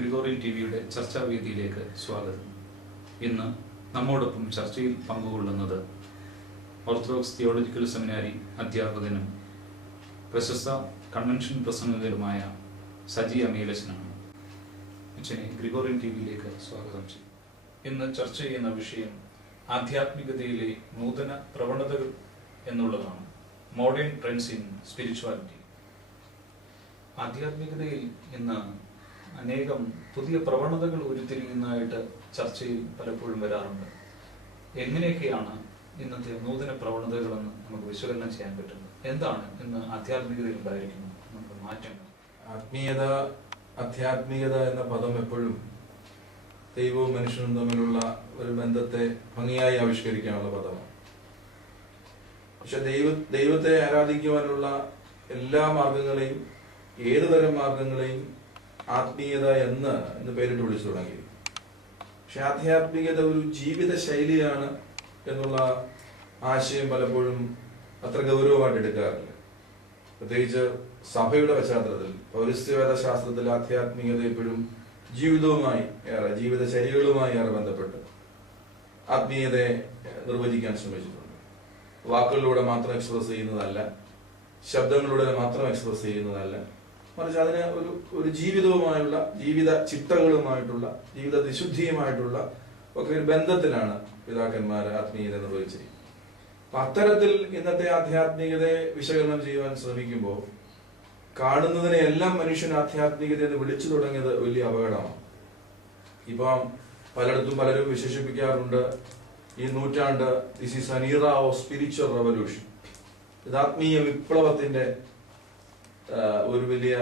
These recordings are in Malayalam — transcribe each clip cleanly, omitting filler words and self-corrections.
ഗ്രിഗോറിയൻ ടിവിയുടെ ചർച്ചാവേദിയിലേക്ക് സ്വാഗതം. ഇന്ന് നമ്മോടൊപ്പം ചർച്ചയിൽ പങ്കുകൊള്ളുന്നത് ഓർത്തഡോക്സ് തിയോളജിക്കൽ സെമിനാരി അധ്യാപകനും പ്രശസ്ത കൺവെൻഷൻ പ്രസംഗകരുമായ സജി അമീലച്ചനാണ്. അച്ഛനെ ഗ്രിഗോറിയൻ ടിവിയിലേക്ക് സ്വാഗതം ചെയ്യും. ഇന്ന് ചർച്ച ചെയ്യുന്ന വിഷയം ആധ്യാത്മികതയിലെ നൂതന പ്രവണതകൾ എന്നുള്ളതാണ്. Modern trends in spirituality. ആധ്യാത്മികതയിൽ ഇന്ന് അനേകം പുതിയ പ്രവണതകൾ ഉരുത്തിരിയുന്നതായിട്ട് ചർച്ചയിൽ പലപ്പോഴും വരാറുണ്ട്. എങ്ങനെയൊക്കെയാണ് ഇന്നത്തെ നൂതന പ്രവണതകളെന്ന് നമുക്ക് വിശകലനം ചെയ്യാൻ പറ്റുന്നത്? എന്താണ് ഇന്ന് ആധ്യാത്മികതയിൽ ഉണ്ടായിരിക്കുന്നത് നമുക്ക് മാറ്റങ്ങൾ? ആധ്യാത്മികത എന്ന പദം എപ്പോഴും ദൈവവും മനുഷ്യനും തമ്മിലുള്ള ഒരു ബന്ധത്തെ ഭംഗിയായി ആവിഷ്കരിക്കാനുള്ള പദമാണ്. പക്ഷെ ദൈവത്തെ ആരാധിക്കുവാനുള്ള എല്ലാ മാർഗങ്ങളെയും, ഏതുതരം മാർഗങ്ങളെയും ആത്മീയത എന്ന് പേരിട്ട് വിളിച്ചു തുടങ്ങി. പക്ഷെ ആധ്യാത്മികത ഒരു ജീവിത ശൈലിയാണ് എന്നുള്ള ആശയം പലപ്പോഴും അത്ര ഗൗരവമായിട്ട് എടുക്കാറില്ല. പ്രത്യേകിച്ച് സഭയുടെ പശ്ചാത്തലത്തിൽ പൗരസ്ത്യവേദ ശാസ്ത്രത്തിൽ ആധ്യാത്മികത എപ്പോഴും ജീവിതവുമായി ജീവിതചര്യകളുമായി ഏറെ ബന്ധപ്പെട്ട് ആത്മീയതയെ നിർവചിക്കാൻ ശ്രമിച്ചിട്ടുണ്ട്. വാക്കുകളിലൂടെ മാത്രം എക്സ്പ്രസ് ചെയ്യുന്നതല്ല, ശബ്ദങ്ങളിലൂടെ മാത്രം എക്സ്പ്രസ് ചെയ്യുന്നതല്ല, മറിച്ച് അതിന് ഒരു ജീവിതവുമായുള്ള, ജീവിത ചിട്ടകളുമായിട്ടുള്ള, ജീവിത വിശുദ്ധിയുമായിട്ടുള്ള ഒക്കെ ഒരു ബന്ധത്തിലാണ് പിതാക്കന്മാർ ആത്മീയത നിർവഹിച്ചിരിക്കുന്നത്. അപ്പൊ അത്തരത്തിൽ ഇന്നത്തെ ആധ്യാത്മികതയെ വിശകലനം ചെയ്യുവാൻ ശ്രമിക്കുമ്പോൾ കാണുന്നതിനെ എല്ലാം മനുഷ്യൻ ആധ്യാത്മികത എന്ന് വിളിച്ചു തുടങ്ങിയത് വലിയ അപകടമാണ്. ഇപ്പം പലയിടത്തും പലരും വിശേഷിപ്പിക്കാറുണ്ട്, ഈ നൂറ്റാണ്ട് ദിസ് ഈസ് ആൻ ഇറ ഓഫ് സ്പിരിച്വൽ റെവല്യൂഷൻ. ഇത് ആത്മീയ വിപ്ലവത്തിന്റെ ഒരു വലിയ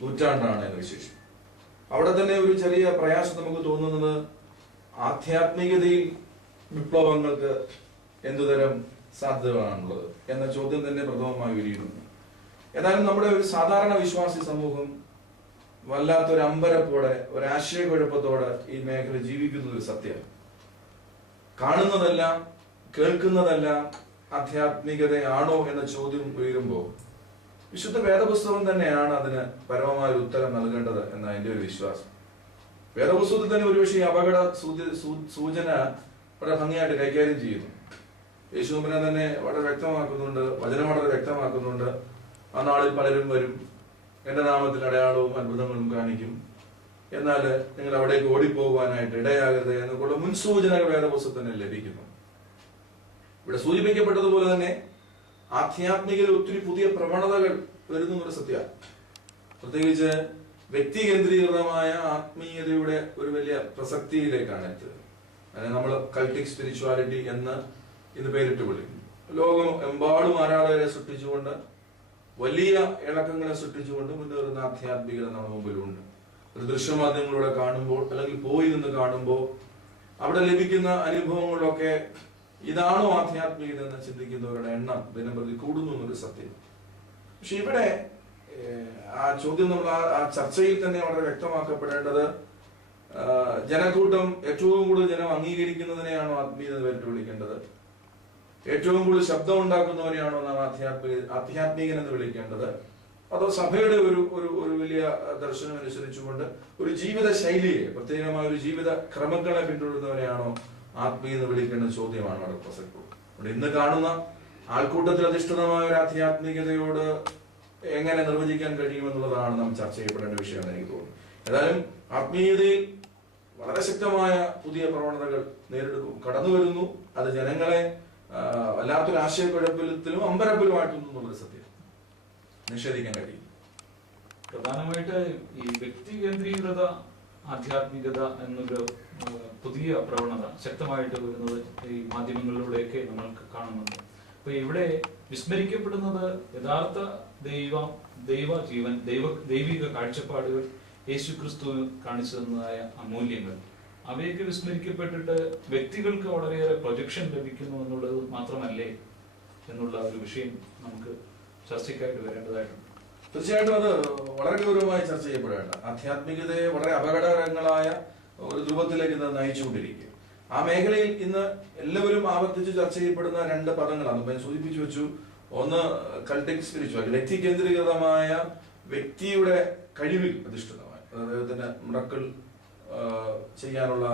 നൂറ്റാണ്ടാണ് എന്ന് വിശേഷിക്കും. അവിടെ തന്നെ ഒരു ചെറിയ പ്രയാസം നമുക്ക് തോന്നുന്നത്, ആധ്യാത്മികതയിൽ വിപ്ലവങ്ങൾക്ക് എന്തുതരം സാധ്യതകളാണുള്ളത് എന്ന ചോദ്യം തന്നെ പ്രഥമമായി ഉയരുന്നു. ഏതായാലും നമ്മുടെ ഒരു സാധാരണ വിശ്വാസി സമൂഹം വല്ലാത്തൊരു അമ്പരപ്പോടെ, ഒരാശയക്കുഴപ്പത്തോടെ ഈ മേഖല ജീവിക്കുന്നത് ഒരു സത്യമാണ്. കാണുന്നതെല്ലാം, കേൾക്കുന്നതെല്ലാം ആധ്യാത്മികതയാണോ എന്ന ചോദ്യം ഉയരുമ്പോൾ വിശുദ്ധ വേദപുസ്തകം തന്നെയാണ് അതിന് പരമമായ ഒരു ഉത്തരം നൽകേണ്ടത് എന്ന എന്റെ ഒരു വിശ്വാസം. വേദപുസ്തകത്തിൽ തന്നെ ഒരുപക്ഷെ ഈ അപകട സൂചന വളരെ ഭംഗിയായിട്ട് കൈകാര്യം ചെയ്യുന്നു. യേശുവിനെ തന്നെ വളരെ വ്യക്തമാക്കുന്നുണ്ട്, വചനം വളരെ വ്യക്തമാക്കുന്നുണ്ട്. ആ നാളിൽ പലരും വരും, എന്റെ നാമത്തിൽ അടയാളവും അത്ഭുതങ്ങളും കാണിക്കും, എന്നാൽ നിങ്ങൾ അവിടേക്ക് ഓടിപ്പോകുവാനായിട്ട് ഇടയാകരുത് എന്നൊക്കെയുള്ള മുൻസൂചനകൾ വേദപുസ്തകത്തിന് ലഭിക്കുന്നു. ഇവിടെ സൂചിപ്പിക്കപ്പെട്ടതുപോലെ തന്നെ ആധ്യാത്മികത ഒത്തിരി പുതിയ പ്രവണതകൾ വരുന്ന ഒരു സത്യമാണ്. പ്രത്യേകിച്ച് വ്യക്തി കേന്ദ്രീകൃതമായ ആത്മീയതയുടെ ഒരു വലിയ പ്രസക്തിയിലേക്കാണ് എത്തുന്നത്. അതിനെ നമ്മൾ കൾട്ടിക് സ്പിരിച്വാലിറ്റി എന്ന് ഇന്ന് പേരിട്ട് വിളിക്കുന്നു. ലോകം എമ്പാടും ആരാധകരെ സൃഷ്ടിച്ചുകൊണ്ട്, വലിയ ഇളക്കങ്ങളെ സൃഷ്ടിച്ചുകൊണ്ട് മുന്നേറുന്ന ആധ്യാത്മികത നമ്മുടെ മുമ്പിലുണ്ട്. ഒരു ദൃശ്യമാധ്യമങ്ങളിലൂടെ കാണുമ്പോൾ, അല്ലെങ്കിൽ പോയി നിന്ന് കാണുമ്പോൾ അവിടെ ലഭിക്കുന്ന അനുഭവങ്ങളൊക്കെ ഇതാണോ ആധ്യാത്മികത എന്ന് ചിന്തിക്കുന്നവരുടെ എണ്ണം ദിനംപ്രതി കൂടുന്നു എന്നൊരു സത്യം. പക്ഷെ ഇവിടെ ആ ചോദ്യം നമ്മൾ ആ ചർച്ചയിൽ തന്നെ വളരെ വ്യക്തമാക്കപ്പെടേണ്ടത്, ജനക്കൂട്ടം ഏറ്റവും കൂടുതൽ ജനം അംഗീകരിക്കുന്നതിനെയാണോ ആത്മീയത പേരിട്ട് വിളിക്കേണ്ടത്? ഏറ്റവും കൂടുതൽ ശബ്ദം ഉണ്ടാക്കുന്നവരെയാണോ നാം ആധ്യാത്മികൻ എന്ന് വിളിക്കേണ്ടത്? അതോ സഭയുടെ ഒരു വലിയ ദർശനം അനുസരിച്ചുകൊണ്ട് ഒരു ജീവിത ശൈലിയെ, പ്രത്യേകമായ ഒരു ജീവിത ക്രമങ്ങളെ പിന്തുടരുന്നവരെയാണോ ആത്മീയ എന്ന് വിളിക്കേണ്ട ചോദ്യമാണ് അവിടെ പ്രസക്തം. ഇന്ന് കാണുന്ന ആൾക്കൂട്ടത്തിൽ അധിഷ്ഠിതമായ ഒരു ആധ്യാത്മികതയോട് എങ്ങനെ നിർവചിക്കാൻ കഴിയുമെന്നുള്ളതാണ് നാം ചർച്ച ചെയ്യപ്പെടേണ്ട വിഷയം എനിക്ക് തോന്നുന്നു. ഏതായാലും ആത്മീയതയിൽ വളരെ ശക്തമായ പുതിയ പ്രവണതകൾ കടന്നു വരുന്നു. അത് ജനങ്ങളെ വല്ലാത്തൊരു ആശയക്കുഴപ്പത്തിലും അമ്പരപ്പിലുമായിട്ടൊന്നും എന്നുള്ളൊരു സത്യം നിഷേധിക്കാൻ കഴിയും. പ്രധാനമായിട്ട് ഈ വ്യക്തി കേന്ദ്രീകൃത ആധ്യാത്മികത എന്നൊരു പുതിയ പ്രവണത ശക്തമായിട്ട് വരുന്നത് ഈ മാധ്യമങ്ങളിലൂടെയൊക്കെ നമ്മൾക്ക് കാണുന്നുണ്ട്. അപ്പൊ ഇവിടെ വിസ്മരിക്കപ്പെടുന്നത് യഥാർത്ഥ ദൈവിക കാഴ്ചപ്പാടുകൾ യേശു ക്രിസ്തു കാണിച്ചു തന്നതായ അമൂല്യങ്ങൾ, അവയൊക്കെ വിസ്മരിക്കപ്പെട്ടിട്ട് വ്യക്തികൾക്ക് വളരെയേറെ പ്രൊജക്ഷൻ ലഭിക്കുന്നു എന്നുള്ളത് മാത്രമല്ലേ എന്നുള്ള ഒരു വിഷയം നമുക്ക് ചർച്ചയ്ക്കായിട്ട് വരേണ്ടതായിട്ടുണ്ട്. തീർച്ചയായിട്ടും അത് വളരെ ഗൗരവമായി ചർച്ച ചെയ്യപ്പെടേണ്ട, ആധ്യാത്മികതയെ വളരെ അപകടകരങ്ങളായ ഒരു ധ്രുവത്തിലേക്ക് ഇന്ന് നയിച്ചുകൊണ്ടിരിക്കുക. ആ മേഖലയിൽ ഇന്ന് എല്ലാവരും ആവർത്തിച്ച് ചർച്ച ചെയ്യപ്പെടുന്ന രണ്ട് പദങ്ങളാണ് ഞാൻ സൂചിപ്പിച്ചു വെച്ചു. ഒന്ന് കൾട്ടിക് സ്പിരിച്വാലിറ്റി, വ്യക്തി കേന്ദ്രീകൃതമായ വ്യക്തിയുടെ കഴിവിൽ അധിഷ്ഠിതമായ, അദ്ദേഹത്തിന് മിറക്കിൾ ചെയ്യാനുള്ള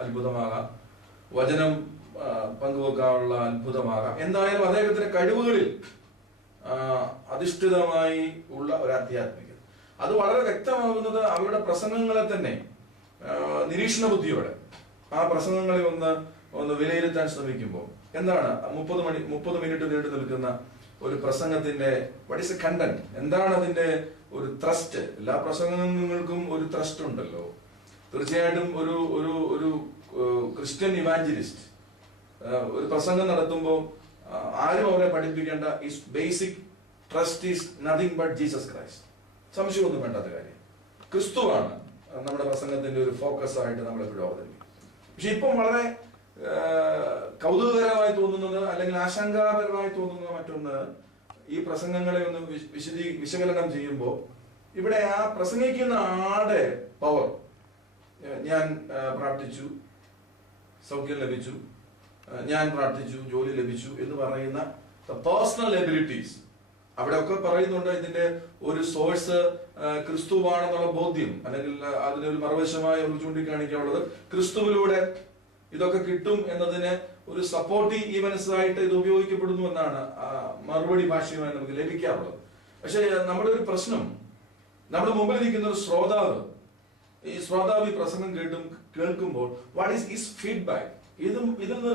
അത്ഭുതമാകാം, വചനം പങ്കുവെക്കാനുള്ള അത്ഭുതമാകാം, എന്തായാലും അദ്ദേഹത്തിന്റെ കഴിവുകളിൽ അധിഷ്ഠിതമായി ഉള്ള ഒരു ആധ്യാത്മികത. അത് വളരെ വ്യക്തമാകുന്നത് അവരുടെ പ്രസംഗങ്ങളെ തന്നെ നിരീക്ഷണ ബുദ്ധിയോടെ ആ പ്രസംഗങ്ങളെ ഒന്ന് വിലയിരുത്താൻ ശ്രമിക്കുമ്പോൾ എന്താണ് 30 മിനിറ്റ് നീണ്ടു നിൽക്കുന്ന ഒരു പ്രസംഗത്തിന്റെ വാട്ട് ഈസ് എ കണ്ടന്റ്, എന്താണ് അതിന്റെ ഒരു ത്രസ്റ്റ്? എല്ലാ പ്രസംഗങ്ങൾക്കും ഒരു ത്രസ്റ്റ് ഉണ്ടല്ലോ. തീർച്ചയായിട്ടും ഒരു ഒരു ഒരു ക്രിസ്ത്യൻ ഇവാഞ്ചലിസ്റ്റ് ഒരു പ്രസംഗം നടത്തുമ്പോൾ ആരും അവരെ പഠിപ്പിക്കേണ്ട is basic trust is nothing but Jesus Christ. സംശയമൊന്നും വേണ്ടാത്ത കാര്യം. ക്രിസ്തുവാണ് നമ്മുടെ പ്രസംഗത്തിന്റെ ഒരു ഫോക്കസ് ആയിട്ട് നമ്മളെപ്പോഴും അവതരിപ്പിക്കും. പക്ഷെ ഇപ്പം വളരെ കൗതുകകരമായി തോന്നുന്നത് അല്ലെങ്കിൽ ആശങ്കാപരമായി തോന്നുന്നത് മറ്റൊന്ന്, ഈ പ്രസംഗങ്ങളെ ഒന്ന് വിശകലനം ചെയ്യുമ്പോൾ ഇവിടെ ആ പ്രസംഗിക്കുന്ന ആളുടെ പവർ, ഞാൻ പ്രാർത്ഥിച്ചു സൗഖ്യം ലഭിച്ചു, ഞാൻ പ്രാർത്ഥിച്ചു ജോലി ലഭിച്ചു എന്ന് പറയുന്ന പേഴ്സണൽ എബിലിറ്റീസ് അവിടെയൊക്കെ പറയുന്നുണ്ട്. ഇതിന്റെ ഒരു സോഴ്സ് ക്രിസ്തുവാണെന്നുള്ള ബോധ്യം, അല്ലെങ്കിൽ അതിനൊരു മറുവശമായി അവർ ചൂണ്ടിക്കാണിക്കാനുള്ളത് ക്രിസ്തുവിലൂടെ ഇതൊക്കെ കിട്ടും എന്നതിന് ഒരു സപ്പോർട്ടീവ് ഈവൻസ് ആയിട്ട് ഇത് ഉപയോഗിക്കപ്പെടുന്നു എന്നാണ് മറുപടി ഭാഷയുമായി നമുക്ക് ലഭിക്കാറുള്ളത്. പക്ഷെ നമ്മുടെ ഒരു പ്രശ്നം, നമ്മുടെ മുമ്പിൽ ഇരിക്കുന്ന ഒരു ശ്രോതാവ്, ഈ ശ്രോതാവ് ഈ പ്രസംഗം കേൾക്കുമ്പോൾ വാട്ട് ഈസ് ഹിസ് ഫീഡ്ബാക്ക്? ഇതിൽ നിന്ന്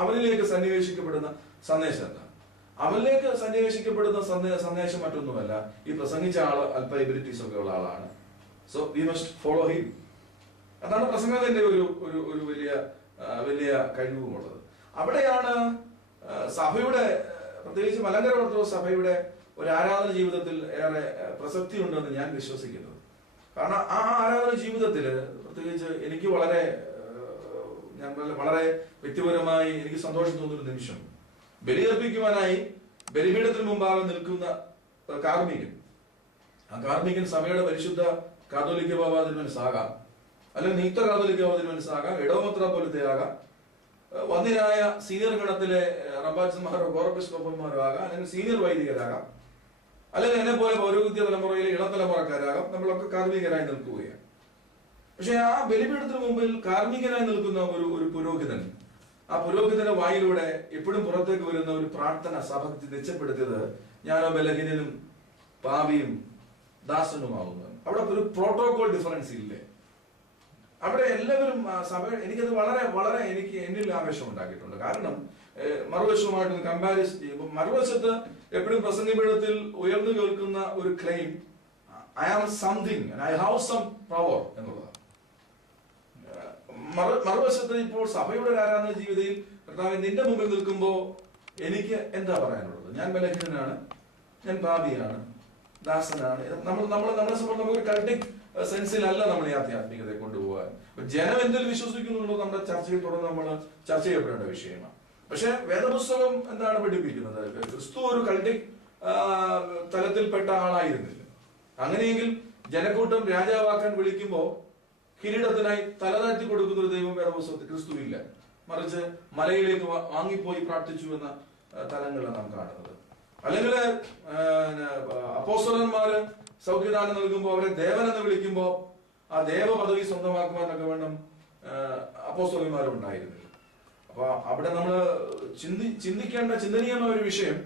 അവനിലേക്ക് സന്നിവേശിക്കപ്പെടുന്ന സന്ദേശം എന്താണ്? അവനിലേക്ക് സന്നിവേശിക്കപ്പെടുന്ന സന്ദേശം മറ്റൊന്നുമല്ല, ഈ പ്രസംഗിച്ച ആള് അല്പ എബിലിറ്റീസ് ഒക്കെ ഉള്ള ആളാണ്, so we must follow him. അതാണ് പ്രസംഗത്തിന്റെ ഒരു വലിയ കഴിവുമുള്ളത്. അവിടെയാണ് സഭയുടെ, പ്രത്യേകിച്ച് മലങ്കര ഓർത്തഡോക്സ് സഭയുടെ ഒരു ആരാധന ജീവിതത്തിൽ ഏറെ പ്രസക്തി ഉണ്ടെന്ന് ഞാൻ വിശ്വസിക്കുന്നത്. കാരണം ആ ആരാധന ജീവിതത്തില് പ്രത്യേകിച്ച് എനിക്ക് വളരെ വ്യക്തിപരമായി എനിക്ക് സന്തോഷം തോന്നുന്ന നിമിഷം, ബലിയർപ്പിക്കുവാനായി ബലിപീഠത്തിന് മുമ്പാകെ നിൽക്കുന്ന കാർമികൻ, ആ കാർമികൻ സഭയുടെ പരിശുദ്ധ കാതോലിക്ക ബാബ തിരുമനസ്സാകാം, അല്ലെങ്കിൽ നിയുക്ത കാതോലിക്ക ബാബ തിരുമനസ്സാകാം, ഇടവമത്ര പോലത്തെ ആകാം, വന്യരായ സീനിയർ ഗണത്തിലെ റമ്പാച്ചന്മാരോ ഗോറബിസ്കോപ്പന്മാരോ ആകാം, അല്ലെങ്കിൽ സീനിയർ വൈദികരാകാം, അല്ലെങ്കിൽ എന്നെ പോലെ പൗരോഹിത്യ തലമുറയിലെ ഇളത്തലമുറക്കാരാകാം. നമ്മളൊക്കെ കാർമികരായി നിൽക്കുകയാണ്. പക്ഷെ ആ ബലിപീഠത്തിന് മുമ്പിൽ കാർമികനായി നിൽക്കുന്ന ഒരു പുരോഹിതൻ, ആ പുരോഹിതന്റെ വായിലൂടെ എപ്പോഴും പുറത്തേക്ക് വരുന്ന ഒരു പ്രാർത്ഥന സഭ നിശ്ചയപ്പെടുത്തിയത് ഞാനോ ബലഹീനനും പാപിയും ദാസനുമാവുന്നു. അവിടെ ഒരു പ്രോട്ടോകോൾ ഡിഫറൻസ് ഇല്ലേ? അവിടെ എല്ലാവരും സഭ, എനിക്കത് വളരെ എനിക്ക് എന്നിൽ ആവേശം ഉണ്ടാക്കിയിട്ടുണ്ട്. കാരണം മറുവശവുമായിട്ട് കമ്പാരിസൺ ചെയ്യുമ്പോൾ മറുവശത്ത് എപ്പോഴും പ്രസംഗപീഠത്തിൽ ഉയർന്നു കേൾക്കുന്ന ഒരു claim, I am something, I have some power എന്നുള്ളതാണ്. മറുവശത്ത് ഇപ്പോൾ സഭയുടെ ഒരു ആരാധന ജീവിതയിൽ കർത്താവേ നിന്റെ മുമ്പിൽ നിൽക്കുമ്പോൾ എനിക്ക് എന്താ പറയാനുള്ളത്? ഞാൻ ബലഹീനനാണ്, ഞാൻ പാപിയാണ്, ദാസനാണ്. നമ്മളെ സംബന്ധിച്ച് നമുക്ക് കൾട്ടിക് സെൻസിലല്ല നമ്മൾ ഈ ആധ്യാത്മികതയെ കൊണ്ടുപോകാൻ. ജനം എന്തിൽ വിശ്വസിക്കുന്നുണ്ടോ നമ്മുടെ ചർച്ചയിൽ തുടർന്ന് നമ്മൾ ചർച്ച ചെയ്യപ്പെടേണ്ട വിഷയമാണ്. പക്ഷെ വേദപുസ്തകം എന്താണ് പഠിപ്പിക്കുന്നത്? ക്രിസ്തു ഒരു കൾട്ടിക് തലത്തിൽപ്പെട്ട ആളായിരുന്നില്ല. അങ്ങനെയെങ്കിൽ ജനക്കൂട്ടം രാജാവാക്കാൻ വിളിക്കുമ്പോൾ കിരീടത്തിനായി തലതാഴ്ത്തി കൊടുക്കുന്ന ഒരു ദൈവം വേദപുസ്തകത്തിൽ ക്രിസ്തു ഇല്ല. മറിച്ച് മലയിലേക്ക് വാങ്ങിപ്പോയി പ്രാർത്ഥിച്ചു എന്ന തലങ്ങളാണ് നാം കാണുന്നത്. അല്ലെങ്കിൽ അപ്പോസ്തലന്മാര് സൗഖ്യദാനം നൽകുമ്പോൾ അവരെ ദേവനെന്ന് വിളിക്കുമ്പോൾ ആ ദേവ പദവി സ്വന്തമാക്കുവാനൊക്കെ വേണം അപ്പോസ്തലന്മാരുണ്ടായിരുന്നില്ല. അപ്പൊ അവിടെ നമ്മൾ ചിന്തിക്കേണ്ട ചിന്തനീയമായ ഒരു വിഷയം,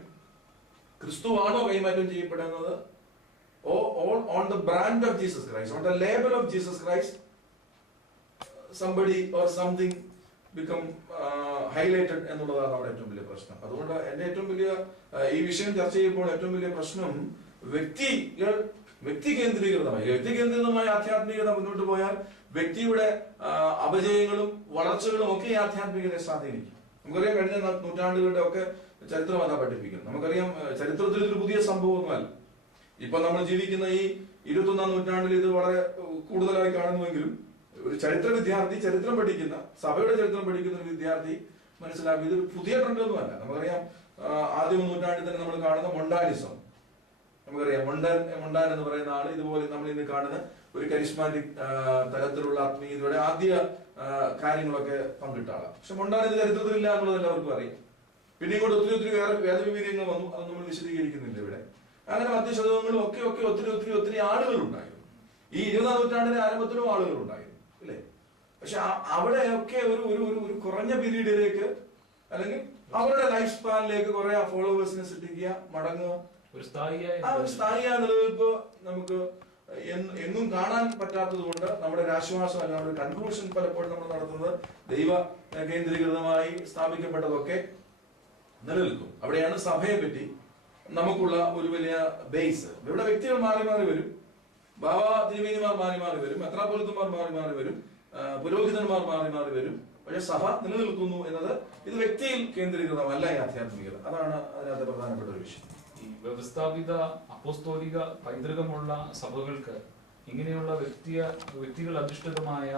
ക്രിസ്തുവാണോ കൈമാറ്റം ചെയ്യപ്പെടുന്നത്? On the brand of Jesus Christ, on the label of Jesus Christ, somebody or something become highlighted എന്നുള്ളതാണ് അവിടെ ഏറ്റവും വലിയ പ്രശ്നം. അതുകൊണ്ട് എന്റെ ഏറ്റവും വലിയ ഈ വിഷയം ചർച്ച ചെയ്യുമ്പോൾ ഏറ്റവും വലിയ പ്രശ്നം വ്യക്തി കേന്ദ്രീകൃതമായ ആധ്യാത്മികത മുന്നോട്ട് പോയാൽ വ്യക്തിയുടെ അപജയങ്ങളും വളർച്ചകളും ഒക്കെ ഈ ആധ്യാത്മികതയെ സ്വാധീനിക്കും. നമുക്കറിയാം കഴിഞ്ഞ നൂറ്റാണ്ടുകളുടെ ഒക്കെ ചരിത്രം അതാ പഠിപ്പിക്കുന്നത്. നമുക്കറിയാം ചരിത്രത്തിൽ ഇതൊരു പുതിയ സംഭവമൊന്നുമല്ല. ഇപ്പൊ നമ്മൾ ജീവിക്കുന്ന ഈ 21-ാം നൂറ്റാണ്ടിൽ ഇത് വളരെ കൂടുതലായി കാണുന്നുവെങ്കിലും ഒരു ചരിത്ര വിദ്യാർത്ഥി, ചരിത്രം പഠിക്കുന്ന, സഭയുടെ ചരിത്രം പഠിക്കുന്ന ഒരു വിദ്യാർത്ഥി മനസ്സിലാക്കി ഇതൊരു പുതിയ ട്രെൻഡൊന്നുമല്ല. നമുക്കറിയാം ആദ്യ നൂറ്റാണ്ടിൽ തന്നെ നമ്മൾ കാണുന്ന മൊണ്ടാനിസം, നമുക്കറിയാം മൊണ്ടാൻ എന്ന് പറയുന്ന ആള് ഇതുപോലെ നമ്മൾ ഇന്ന് കാണുന്ന ഒരു കരിസ്മാറ്റിക് തരത്തിലുള്ള ആത്മീയതയുടെ ആദ്യ കാര്യങ്ങളൊക്കെ പങ്കിട്ട ആളാണ്. പക്ഷെ മൊണ്ടാൻ ഇത് ചരിത്രത്തിലില്ല എന്നുള്ളത് എല്ലാവർക്കും അറിയാം. പിന്നെ ഇങ്ങോട്ട് ഒത്തിരി വേറെ വേദവിവീര്യങ്ങൾ വന്നു, അത് നമ്മൾ വിശദീകരിക്കുന്നില്ല ഇവിടെ. അങ്ങനെ മധ്യശതകങ്ങളും ഒക്കെ ഒത്തിരി ആളുകൾ ഉണ്ടായിരുന്നു. ഈ 20-ാം നൂറ്റാണ്ടിന്റെ ആരംഭത്തിലും ആളുകൾ ഉണ്ടായിരുന്നു, ഇല്ലേ? പക്ഷെ അവിടെയൊക്കെ ഒരു കുറഞ്ഞ പീരീഡിലേക്ക് അല്ലെങ്കിൽ അവരുടെ ലൈഫ് സ്പാനിലേക്ക് കുറെ ഫോളോവേഴ്സിനെ സൃഷ്ടിക്കുക, മടങ്ങുക, ഒരു സ്ഥായിയായ നിലനിൽപ്പ് നമുക്ക് എങ്ങും കാണാൻ പറ്റാത്തത് കൊണ്ട് നമ്മുടെ ആശ്വാസം അല്ല, ഒരു കൺക്ലൂഷൻ പലപ്പോഴും നമ്മൾ നടത്തുന്നത് ദൈവ കേന്ദ്രീകൃതമായി സ്ഥാപിക്കപ്പെട്ടതൊക്കെ നിലനിൽക്കും. അവിടെയാണ് സഭയെ പറ്റി നമുക്കുള്ള ഒരു വലിയ ബേസ്. ഇവിടെ വ്യക്തികൾ മാറി മാറി വരും, ബാബ തിരുമേനിമാർ മാറി മാറി വരും, മെത്രാപ്പൊലീത്തന്മാർ മാറി മാറി വരും, പുരോഹിതന്മാർ മാറി മാറി വരും. പക്ഷെ സഭ നിലനിൽക്കുന്നു എന്നത് ഇത് വ്യക്തിയിൽ കേന്ദ്രീകൃതമല്ല, ഈ ആധ്യാത്മികത. അതാണ് അതിനകത്ത് പ്രധാനപ്പെട്ട ഒരു വിഷയം. ഈ വ്യവസ്ഥാപിത അപ്പോസ്തോലിക പൈതൃകമുള്ള സഭകൾക്ക് ഇങ്ങനെയുള്ള വ്യക്തികൾ അധിഷ്ഠിതമായ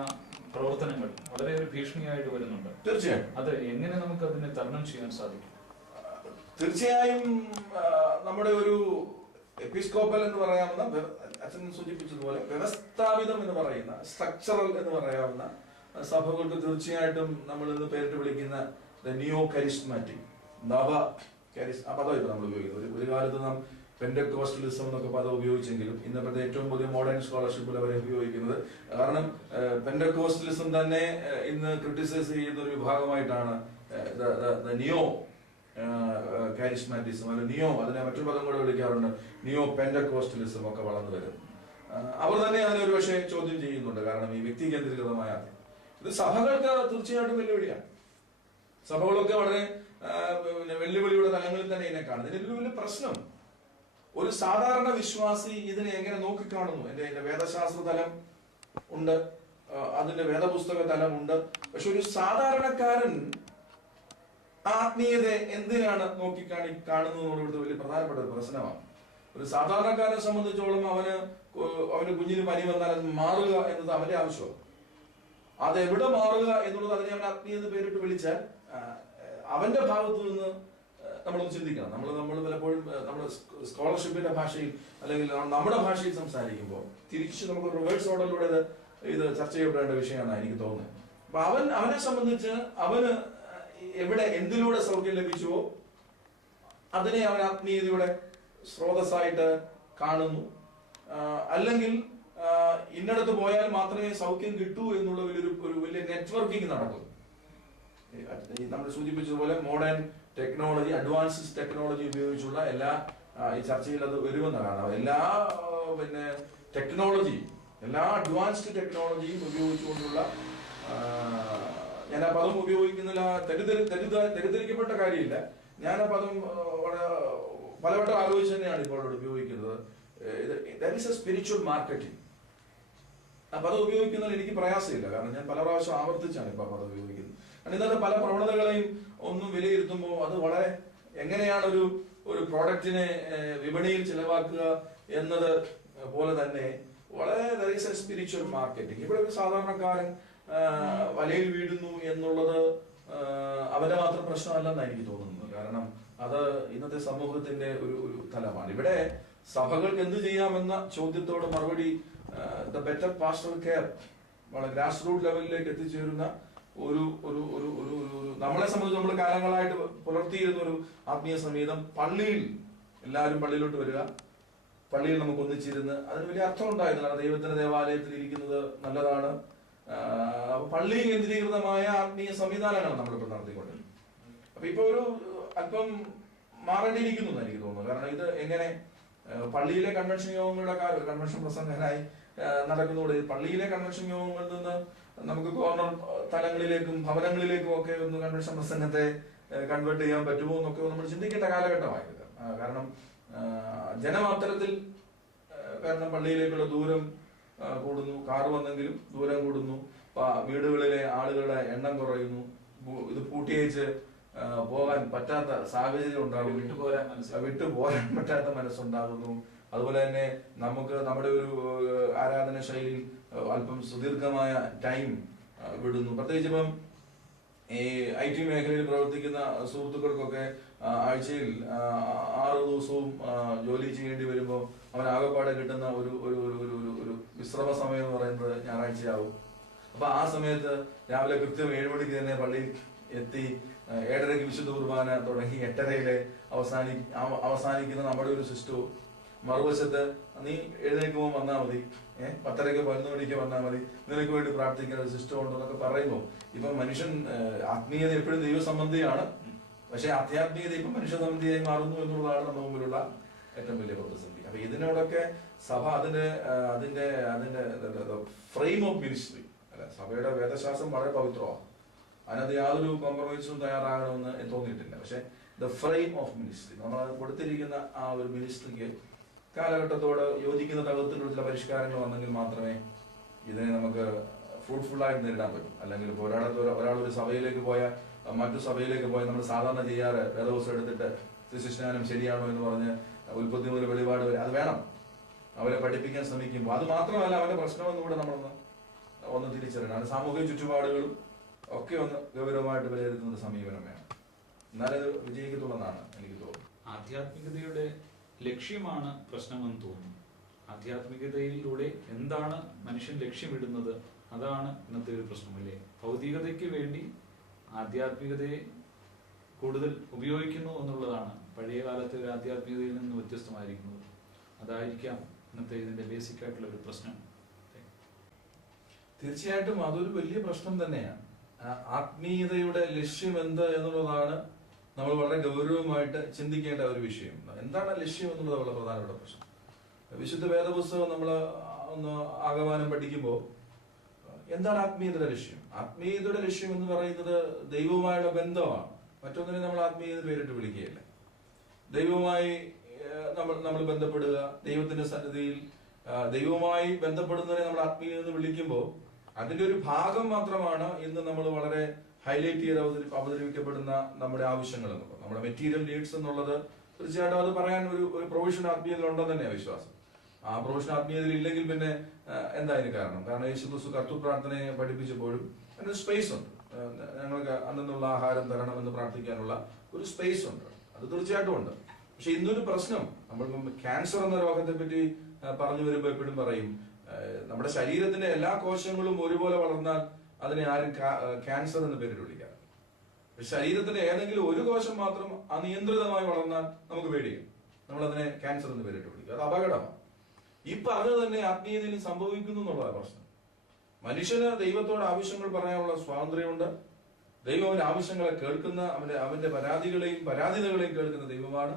പ്രവർത്തനങ്ങൾ വളരെയേറെ ഭീഷണിയായിട്ട് വരുന്നുണ്ട്. തീർച്ചയായും അത് എങ്ങനെ നമുക്ക് അതിനെ തരണം ചെയ്യാൻ സാധിക്കും? തീർച്ചയായും നമ്മുടെ ഒരു എപ്പിസ്കോപ്പൽ എന്ന് പറയാവുന്ന, അച്ഛൻ സൂചിപ്പിച്ചതുപോലെ വ്യവസ്ഥാപിതം എന്ന് പറയുന്ന, സ്ട്രക്ചറൽ എന്ന് പറയാവുന്ന സഭകൾക്ക് തീർച്ചയായിട്ടും നമ്മൾ ഇന്ന് പേരിട്ട് വിളിക്കുന്ന നിയോ കരിസ്മാറ്റിക്, നവ ആ പദം ഇപ്പൊ നമ്മൾ ഉപയോഗിക്കുന്നത്. ഒരു കാലത്ത് നാം പെന്റക്കോസ്റ്റലിസം എന്നൊക്കെ പദം ഉപയോഗിച്ചെങ്കിലും ഇന്നത്തെ ഏറ്റവും പുതിയ മോഡേൺ സ്കോളർഷിപ്പിൽ അവരെ ഉപയോഗിക്കുന്നത്. കാരണം പെന്റക്കോസ്റ്റലിസം തന്നെ ഇന്ന് ക്രിട്ടിസൈസ് ചെയ്യുന്ന ഒരു വിഭാഗമായിട്ടാണ് നിയോ കാരിസ്മാറ്റിസം, അല്ലെങ്കിൽ നിയോ, അതിനെ മറ്റൊരു പദം കൂടെ വിളിക്കാറുണ്ട്, നിയോ പെന്റക്കോസ്റ്റലിസം ഒക്കെ വളർന്നു വരും. അവർ തന്നെ അതിനെ ഒരു പക്ഷേ ചോദ്യം ചെയ്യുന്നുണ്ട്. കാരണം ഈ വ്യക്തി കേന്ദ്രീകൃതമായ ഇത് സഭകൾക്ക് തീർച്ചയായിട്ടും വെല്ലുവിളിയാണ്. സഭകളൊക്കെ വളരെ വെല്ലുവിളിയുടെ തലങ്ങളിൽ തന്നെ ഇതിനെ കാണുന്നത്. ഇതിന്റെ വലിയ പ്രശ്നം ഒരു സാധാരണ വിശ്വാസി ഇതിനെ എങ്ങനെ നോക്കിക്കാണുന്നു. എന്റെ വേദശാസ്ത്ര തലം ഉണ്ട്, അതിന്റെ വേദപുസ്തക തലം ഉണ്ട്. പക്ഷെ ഒരു സാധാരണക്കാരൻ ആത്മീയത എന്തിനാണ് കാണുന്നത് വലിയ പ്രധാനപ്പെട്ട ഒരു പ്രശ്നമാണ്. ഒരു സാധാരണക്കാരനെ സംബന്ധിച്ചോളം അവന് കുഞ്ഞിന് പനി വന്നാൽ അത് മാറുക എന്നത് അവന്റെ ആവശ്യമാണ്. അത് എവിടെ മാറുക എന്നുള്ളത് അതിനെ അവൻ ആത്മീയത പേരിട്ട് വിളിച്ചാൽ അവന്റെ ഭാഗത്തു നിന്ന് നമ്മളൊന്ന് ചിന്തിക്കണം. നമ്മൾ പലപ്പോഴും നമ്മുടെ സ്കോളർഷിപ്പിന്റെ ഭാഷയിൽ അല്ലെങ്കിൽ നമ്മുടെ ഭാഷയിൽ സംസാരിക്കുമ്പോൾ തിരിച്ച് നമുക്ക് റിവേഴ്സ് ഓർഡറിലൂടെ ഇത് ചർച്ച ചെയ്യപ്പെടേണ്ട വിഷയമാണ് എനിക്ക് തോന്നുന്നത്. അപ്പൊ അവനെ സംബന്ധിച്ച് അവന് എവിടെ എന്തിലൂടെ സൗഖ്യം ലഭിച്ചുവോ അതിനെ അവൻ ആത്മീയതയുടെ സ്രോതസ്സായിട്ട് കാണുന്നു. അല്ലെങ്കിൽ ഇന്നടത്ത് പോയാൽ മാത്രമേ സൗഖ്യം കിട്ടൂ എന്നുള്ള ഒരു വലിയ നെറ്റ്വർക്കിംഗ് നടക്കുന്നു. നമ്മൾ സൂചിപ്പിച്ചതുപോലെ മോഡേൺ ടെക്നോളജി, അഡ്വാൻസ്ഡ് ടെക്നോളജി ഉപയോഗിച്ചുള്ള എല്ലാ ഈ ചർച്ചയിൽ അത് വരുമെന്ന് കാണാം. എല്ലാ ടെക്നോളജിയും, എല്ലാ അഡ്വാൻസ്ഡ് ടെക്നോളജിയും ഉപയോഗിച്ചുകൊണ്ടുള്ള, ഞാൻ ആ പദം ഉപയോഗിക്കുന്നില്ല, തെറ്റിദ്ധരിക്കപ്പെട്ട കാര്യമില്ല. ഞാൻ ആ പദം പലവട്ടം ആലോചിച്ച് തന്നെയാണ് ഇപ്പോൾ അവിടെ ഉപയോഗിക്കുന്നത്. Spiritual marketing. ആ പദം ഉപയോഗിക്കുന്നതിൽ എനിക്ക് പ്രയാസമില്ല. കാരണം ഞാൻ പല പ്രാവശ്യം ആവർത്തിച്ചാണ് ഇപ്പൊ ആ പദം ഉപയോഗിക്കുന്നത്. കാരണം ഇന്നത്തെ പല പ്രവണതകളെയും ഒന്നും വിലയിരുത്തുമ്പോൾ അത് വളരെ എങ്ങനെയാണ് ഒരു പ്രോഡക്റ്റിനെ വിപണിയിൽ ചിലവാക്കുക എന്നത് പോലെ തന്നെ വളരെ സ്പിരിച്വൽ മാർക്കറ്റിംഗ്. ഇവിടെ ഒരു സാധാരണക്കാരൻ വലയിൽ വീഴുന്നു എന്നുള്ളത് അവന്റെ മാത്രം പ്രശ്നമല്ലെന്നാണ് എനിക്ക് തോന്നുന്നത്. കാരണം അത് ഇന്നത്തെ സമൂഹത്തിന്റെ ഒരു തലമാണ്. ഇവിടെ സഭകൾക്ക് എന്ത് ചെയ്യാമെന്ന ചോദ്യത്തോട് മറുപടി ദ ബെറ്റർ പാസ്റ്ററൽ കെയർ, വളരെ ഗ്രാസ് റൂട്ട് ലെവലിലേക്ക് എത്തിച്ചേരുന്ന ഒരു നമ്മളെ സംബന്ധിച്ച് നമ്മൾ കാലങ്ങളായിട്ട് പുലർത്തിയിരുന്ന ഒരു ആത്മീയ സമീതം. പള്ളിയിൽ എല്ലാവരും പള്ളിയിലോട്ട് വരിക, പള്ളിയിൽ നമുക്ക് ഒന്നിച്ചിരുന്ന് അതിന് വലിയ അർത്ഥം ഉണ്ടായിരുന്നു. കാരണം ദൈവത്തിന്റെ ദേവാലയത്തിൽ ഇരിക്കുന്നത് നല്ലതാണ്. പള്ളി കേന്ദ്രീകൃതമായ ആത്മീയ സംവിധാനങ്ങളാണ് നമ്മളിപ്പോൾ നടത്തിക്കൊണ്ടിരുന്നത്. അപ്പൊ ഇപ്പൊ അല്പം മാറേണ്ടിയിരിക്കുന്നു എന്ന് എനിക്ക് തോന്നുന്നു. കാരണം ഇത് എങ്ങനെ പള്ളിയിലെ കൺവെൻഷൻ യോഗങ്ങളുടെ കൺവെൻഷൻ പ്രസംഗനായി നടക്കുന്നതോടെ പള്ളിയിലെ കൺവെൻഷൻ യോഗങ്ങളിൽ നിന്ന് നമുക്ക് കോർണർ തലങ്ങളിലേക്കും ഭവനങ്ങളിലേക്കും ഒക്കെ ഒന്ന് കൺവെൻഷൻ പ്രസംഗത്തെ കൺവേർട്ട് ചെയ്യാൻ പറ്റുമോ എന്നൊക്കെ നമ്മൾ ചിന്തിക്കേണ്ട കാലഘട്ടമായത്. കാരണം ജനം അത്തരത്തിൽ, കാരണം പള്ളിയിലേക്കുള്ള ദൂരം കൂടുന്നു, കാറ് വന്നെങ്കിലും ദൂരം കൂടുന്നു, വീടുകളിലെ ആളുകളുടെ എണ്ണം കുറയുന്നു, ഇത് പൂട്ടിയേച്ച് പോകാൻ പറ്റാത്ത സാഹചര്യം ഉണ്ടാകുന്നു, വിട്ടുപോരാൻ പറ്റാത്ത മനസ്സുണ്ടാകുന്നു. അതുപോലെ തന്നെ നമുക്ക് നമ്മുടെ ഒരു ആരാധന ശൈലിയിൽ അല്പം സുദീർഘമായ ടൈം വിടുന്നു. പ്രത്യേകിച്ച് ഇപ്പം ഈ IT മേഖലയിൽ പ്രവർത്തിക്കുന്ന സുഹൃത്തുക്കൾക്കൊക്കെ ആഴ്ചയിൽ 6 ദിവസവും ജോലി ചെയ്യേണ്ടി വരുമ്പോൾ അവൻ ആകെപ്പാടെ കിട്ടുന്ന ഒരു ഒരു ഒരു ഒരു വിശ്രമ സമയം എന്ന് പറയുന്നത് ഞായറാഴ്ചയാവും. അപ്പൊ ആ സമയത്ത് രാവിലെ കൃത്യം 7 മണിക്ക് തന്നെ പള്ളിയിൽ എത്തി 7:30 വിശുദ്ധ കുർബാന തുടങ്ങി 8:30 അവസാനിക്കുന്ന നമ്മുടെ ഒരു സിസ്റ്റവും, മറുവശത്ത് നീ എഴുന്നേൽക്കുമ്പോൾ വന്നാൽ മതി, 10:30 11 മണിക്ക് വന്നാൽ മതി, നിനക്ക് വേണ്ടി പ്രാർത്ഥിക്കുന്ന ഒരു സിസ്റ്റം ഉണ്ടോ എന്നൊക്കെ പറയുമ്പോൾ ഇപ്പൊ മനുഷ്യൻ ആത്മീയത എപ്പോഴും ദൈവസംബന്ധിയാണ്, പക്ഷെ ആധ്യാത്മികത ഇപ്പൊ മനുഷ്യ സംബന്ധിയായി മാറുന്നു എന്നുള്ളതാണ് നമ്മുടെ മുമ്പിലുള്ള ഏറ്റവും വലിയ പ്രതിസന്ധി. അപ്പൊ ഇതിനോടൊക്കെ സഭ അതിന്റെ ഫ്രെയിം ഓഫ് മിനിസ്ട്രി അല്ല, സഭയുടെ വേദശാസ്ത്രം വളരെ പവിത്രമാണ്, അതിനകത്ത് യാതൊരു കോംപ്രമൈസും തയ്യാറാകണമെന്ന് തോന്നിയിട്ടില്ല. പക്ഷെ ദ ഫ്രെയിം ഓഫ് മിനിസ്ട്രി, നമ്മൾ കൊടുത്തിരിക്കുന്ന ആ ഒരു മിനിസ്ട്രിക്ക് കാലഘട്ടത്തോട് യോജിക്കുന്ന തകത്തിലുള്ള ചില പരിഷ്കാരങ്ങൾ വന്നെങ്കിൽ മാത്രമേ ഇതിനെ നമുക്ക് ഫ്രൂട്ട്ഫുൾ ആയിട്ട് നേരിടാൻ പറ്റും. അല്ലെങ്കിൽ ഇപ്പോൾ ഒരാളൊരു സഭയിലേക്ക് പോയ മറ്റു സഭയിലേക്ക് പോയി നമ്മൾ സാധാരണ ചെയ്യാറ് വേദവസ്തു എടുത്തിട്ട് ശിശുസ്നാനം ശരിയാണോ എന്ന് പറഞ്ഞ് ഉൽപ്പത്തി മുതൽ വെളിപാട് വരെ അത് വേണം അവരെ പഠിപ്പിക്കാൻ ശ്രമിക്കുമ്പോൾ. അത് മാത്രമല്ല അവന്റെ പ്രശ്നമെന്നും കൂടെ നമ്മളൊന്ന് തിരിച്ചറിയണം. അത് സാമൂഹിക ചുറ്റുപാടുകളും ഒക്കെ ഒന്ന് ഗൗരവമായിട്ട് വിലയിരുത്തുന്ന ഒരു സമീപനം വേണം, എന്നാലത് വിജയിക്കത്തുള്ളതാണ് എനിക്ക് തോന്നുന്നു. ആധ്യാത്മികതയുടെ ലക്ഷ്യമാണ് പ്രശ്നമെന്ന് തോന്നുന്നു. ആധ്യാത്മികതയിലൂടെ എന്താണ് മനുഷ്യൻ ലക്ഷ്യമിടുന്നത്, അതാണ് ഇന്നത്തെ ഒരു പ്രശ്നമല്ലേ. ഭൗതികതയ്ക്ക് വേണ്ടി ആധ്യാത്മികതയെ കൂടുതൽ ഉപയോഗിക്കുന്നു എന്നുള്ളതാണ് പഴയ കാലത്തെ ഒരു ആധ്യാത്മികതയിൽ നിന്ന് വ്യത്യസ്തമായിരിക്കുന്നത്. അതായിരിക്കാം ഇന്നത്തെ ഇതിന്റെ ബേസിക് ആയിട്ടുള്ള ഒരു പ്രശ്നം. തീർച്ചയായിട്ടും അതൊരു വലിയ പ്രശ്നം തന്നെയാണ്. ആത്മീയതയുടെ ലക്ഷ്യം എന്ത് എന്നുള്ളതാണ് നമ്മൾ വളരെ ഗൗരവമായിട്ട് ചിന്തിക്കേണ്ട ഒരു വിഷയം. എന്താണ് ലക്ഷ്യം എന്നുള്ളത് വളരെ പ്രധാനപ്പെട്ട പ്രശ്നം. വിശുദ്ധ വേദപുസ്തകം നമ്മൾ ഒന്ന് ആഗമനം പഠിക്കുമ്പോൾ എന്താണ് ആത്മീയതയുടെ ലക്ഷ്യം? ആത്മീയതയുടെ ലക്ഷ്യം എന്ന് പറയുന്നത് ദൈവവുമായുള്ള ബന്ധമാണ്. മറ്റൊന്നിനെ നമ്മൾ ആത്മീയത പേരിട്ട് വിളിക്കുകയില്ല. ദൈവവുമായി നമ്മൾ ബന്ധപ്പെടുക, ദൈവത്തിന്റെ സന്നിധിയിൽ ദൈവവുമായി ബന്ധപ്പെടുന്നതിനെ നമ്മൾ ആത്മീയത എന്ന് വിളിക്കുമ്പോൾ അതിന്റെ ഒരു ഭാഗം മാത്രമാണ് ഇന്ന് നമ്മൾ വളരെ ഹൈലൈറ്റ് ചെയ്ത് അവതരിപ്പിക്കപ്പെടുന്ന നമ്മുടെ ആവശ്യങ്ങൾ എന്നുള്ളത്, നമ്മുടെ മെറ്റീരിയൽ നീഡ്സ് എന്നുള്ളത്. തീർച്ചയായിട്ടും അത് പറയാൻ ഒരു പ്രൊവിഷൻ ആത്മീയതയിൽ ഉണ്ടെന്ന് തന്നെയാണ് വിശ്വാസം. ആ പ്രൊവിഷൻ ആത്മീയതയിൽ ഇല്ലെങ്കിൽ പിന്നെ എന്തായാലും കാരണം യേശുക്രിസ്തു കർത്തൃ പ്രാർത്ഥനയെ പഠിപ്പിച്ചപ്പോഴും അതിന് സ്പേസ് ഉണ്ട്. ഞങ്ങൾക്ക് അന്നുള്ള ആഹാരം തരണമെന്ന് പ്രാർത്ഥിക്കാനുള്ള ഒരു സ്പേസ് ഉണ്ട്, അത് തീർച്ചയായിട്ടും ഉണ്ട്. പക്ഷെ ഇന്നൊരു പ്രശ്നം, നമ്മളിപ്പം ക്യാൻസർ എന്ന രോഗത്തെ പറ്റി പറഞ്ഞു വരുമ്പോൾ എപ്പോഴും പറയും നമ്മുടെ ശരീരത്തിന്റെ എല്ലാ കോശങ്ങളും ഒരുപോലെ വളർന്നാൽ അതിനെ ആരും ക്യാൻസർ എന്ന് പേരിട്ട് വിളിക്കാറ്. ശരീരത്തിന്റെ ഏതെങ്കിലും ഒരു കോശം മാത്രം അനിയന്ത്രിതമായി വളർന്നാൽ നമുക്ക് പേടിക്കും, നമ്മളതിനെ ക്യാൻസർ എന്ന് പേരിട്ട് വിളിക്കും. അത് അപകടമാണ്. ഈ പറഞ്ഞത് തന്നെ ആത്മീയതയിൽ സംഭവിക്കുന്നു എന്നുള്ളതാണ് പ്രശ്നം. മനുഷ്യന് ദൈവത്തോട് ആവശ്യങ്ങൾ പറയാനുള്ള സ്വാതന്ത്ര്യമുണ്ട്. ദൈവം അവന്റെ ആവശ്യങ്ങളെ കേൾക്കുന്ന, അവന്റെ പരാതികളെയും കേൾക്കുന്ന ദൈവമാണ്.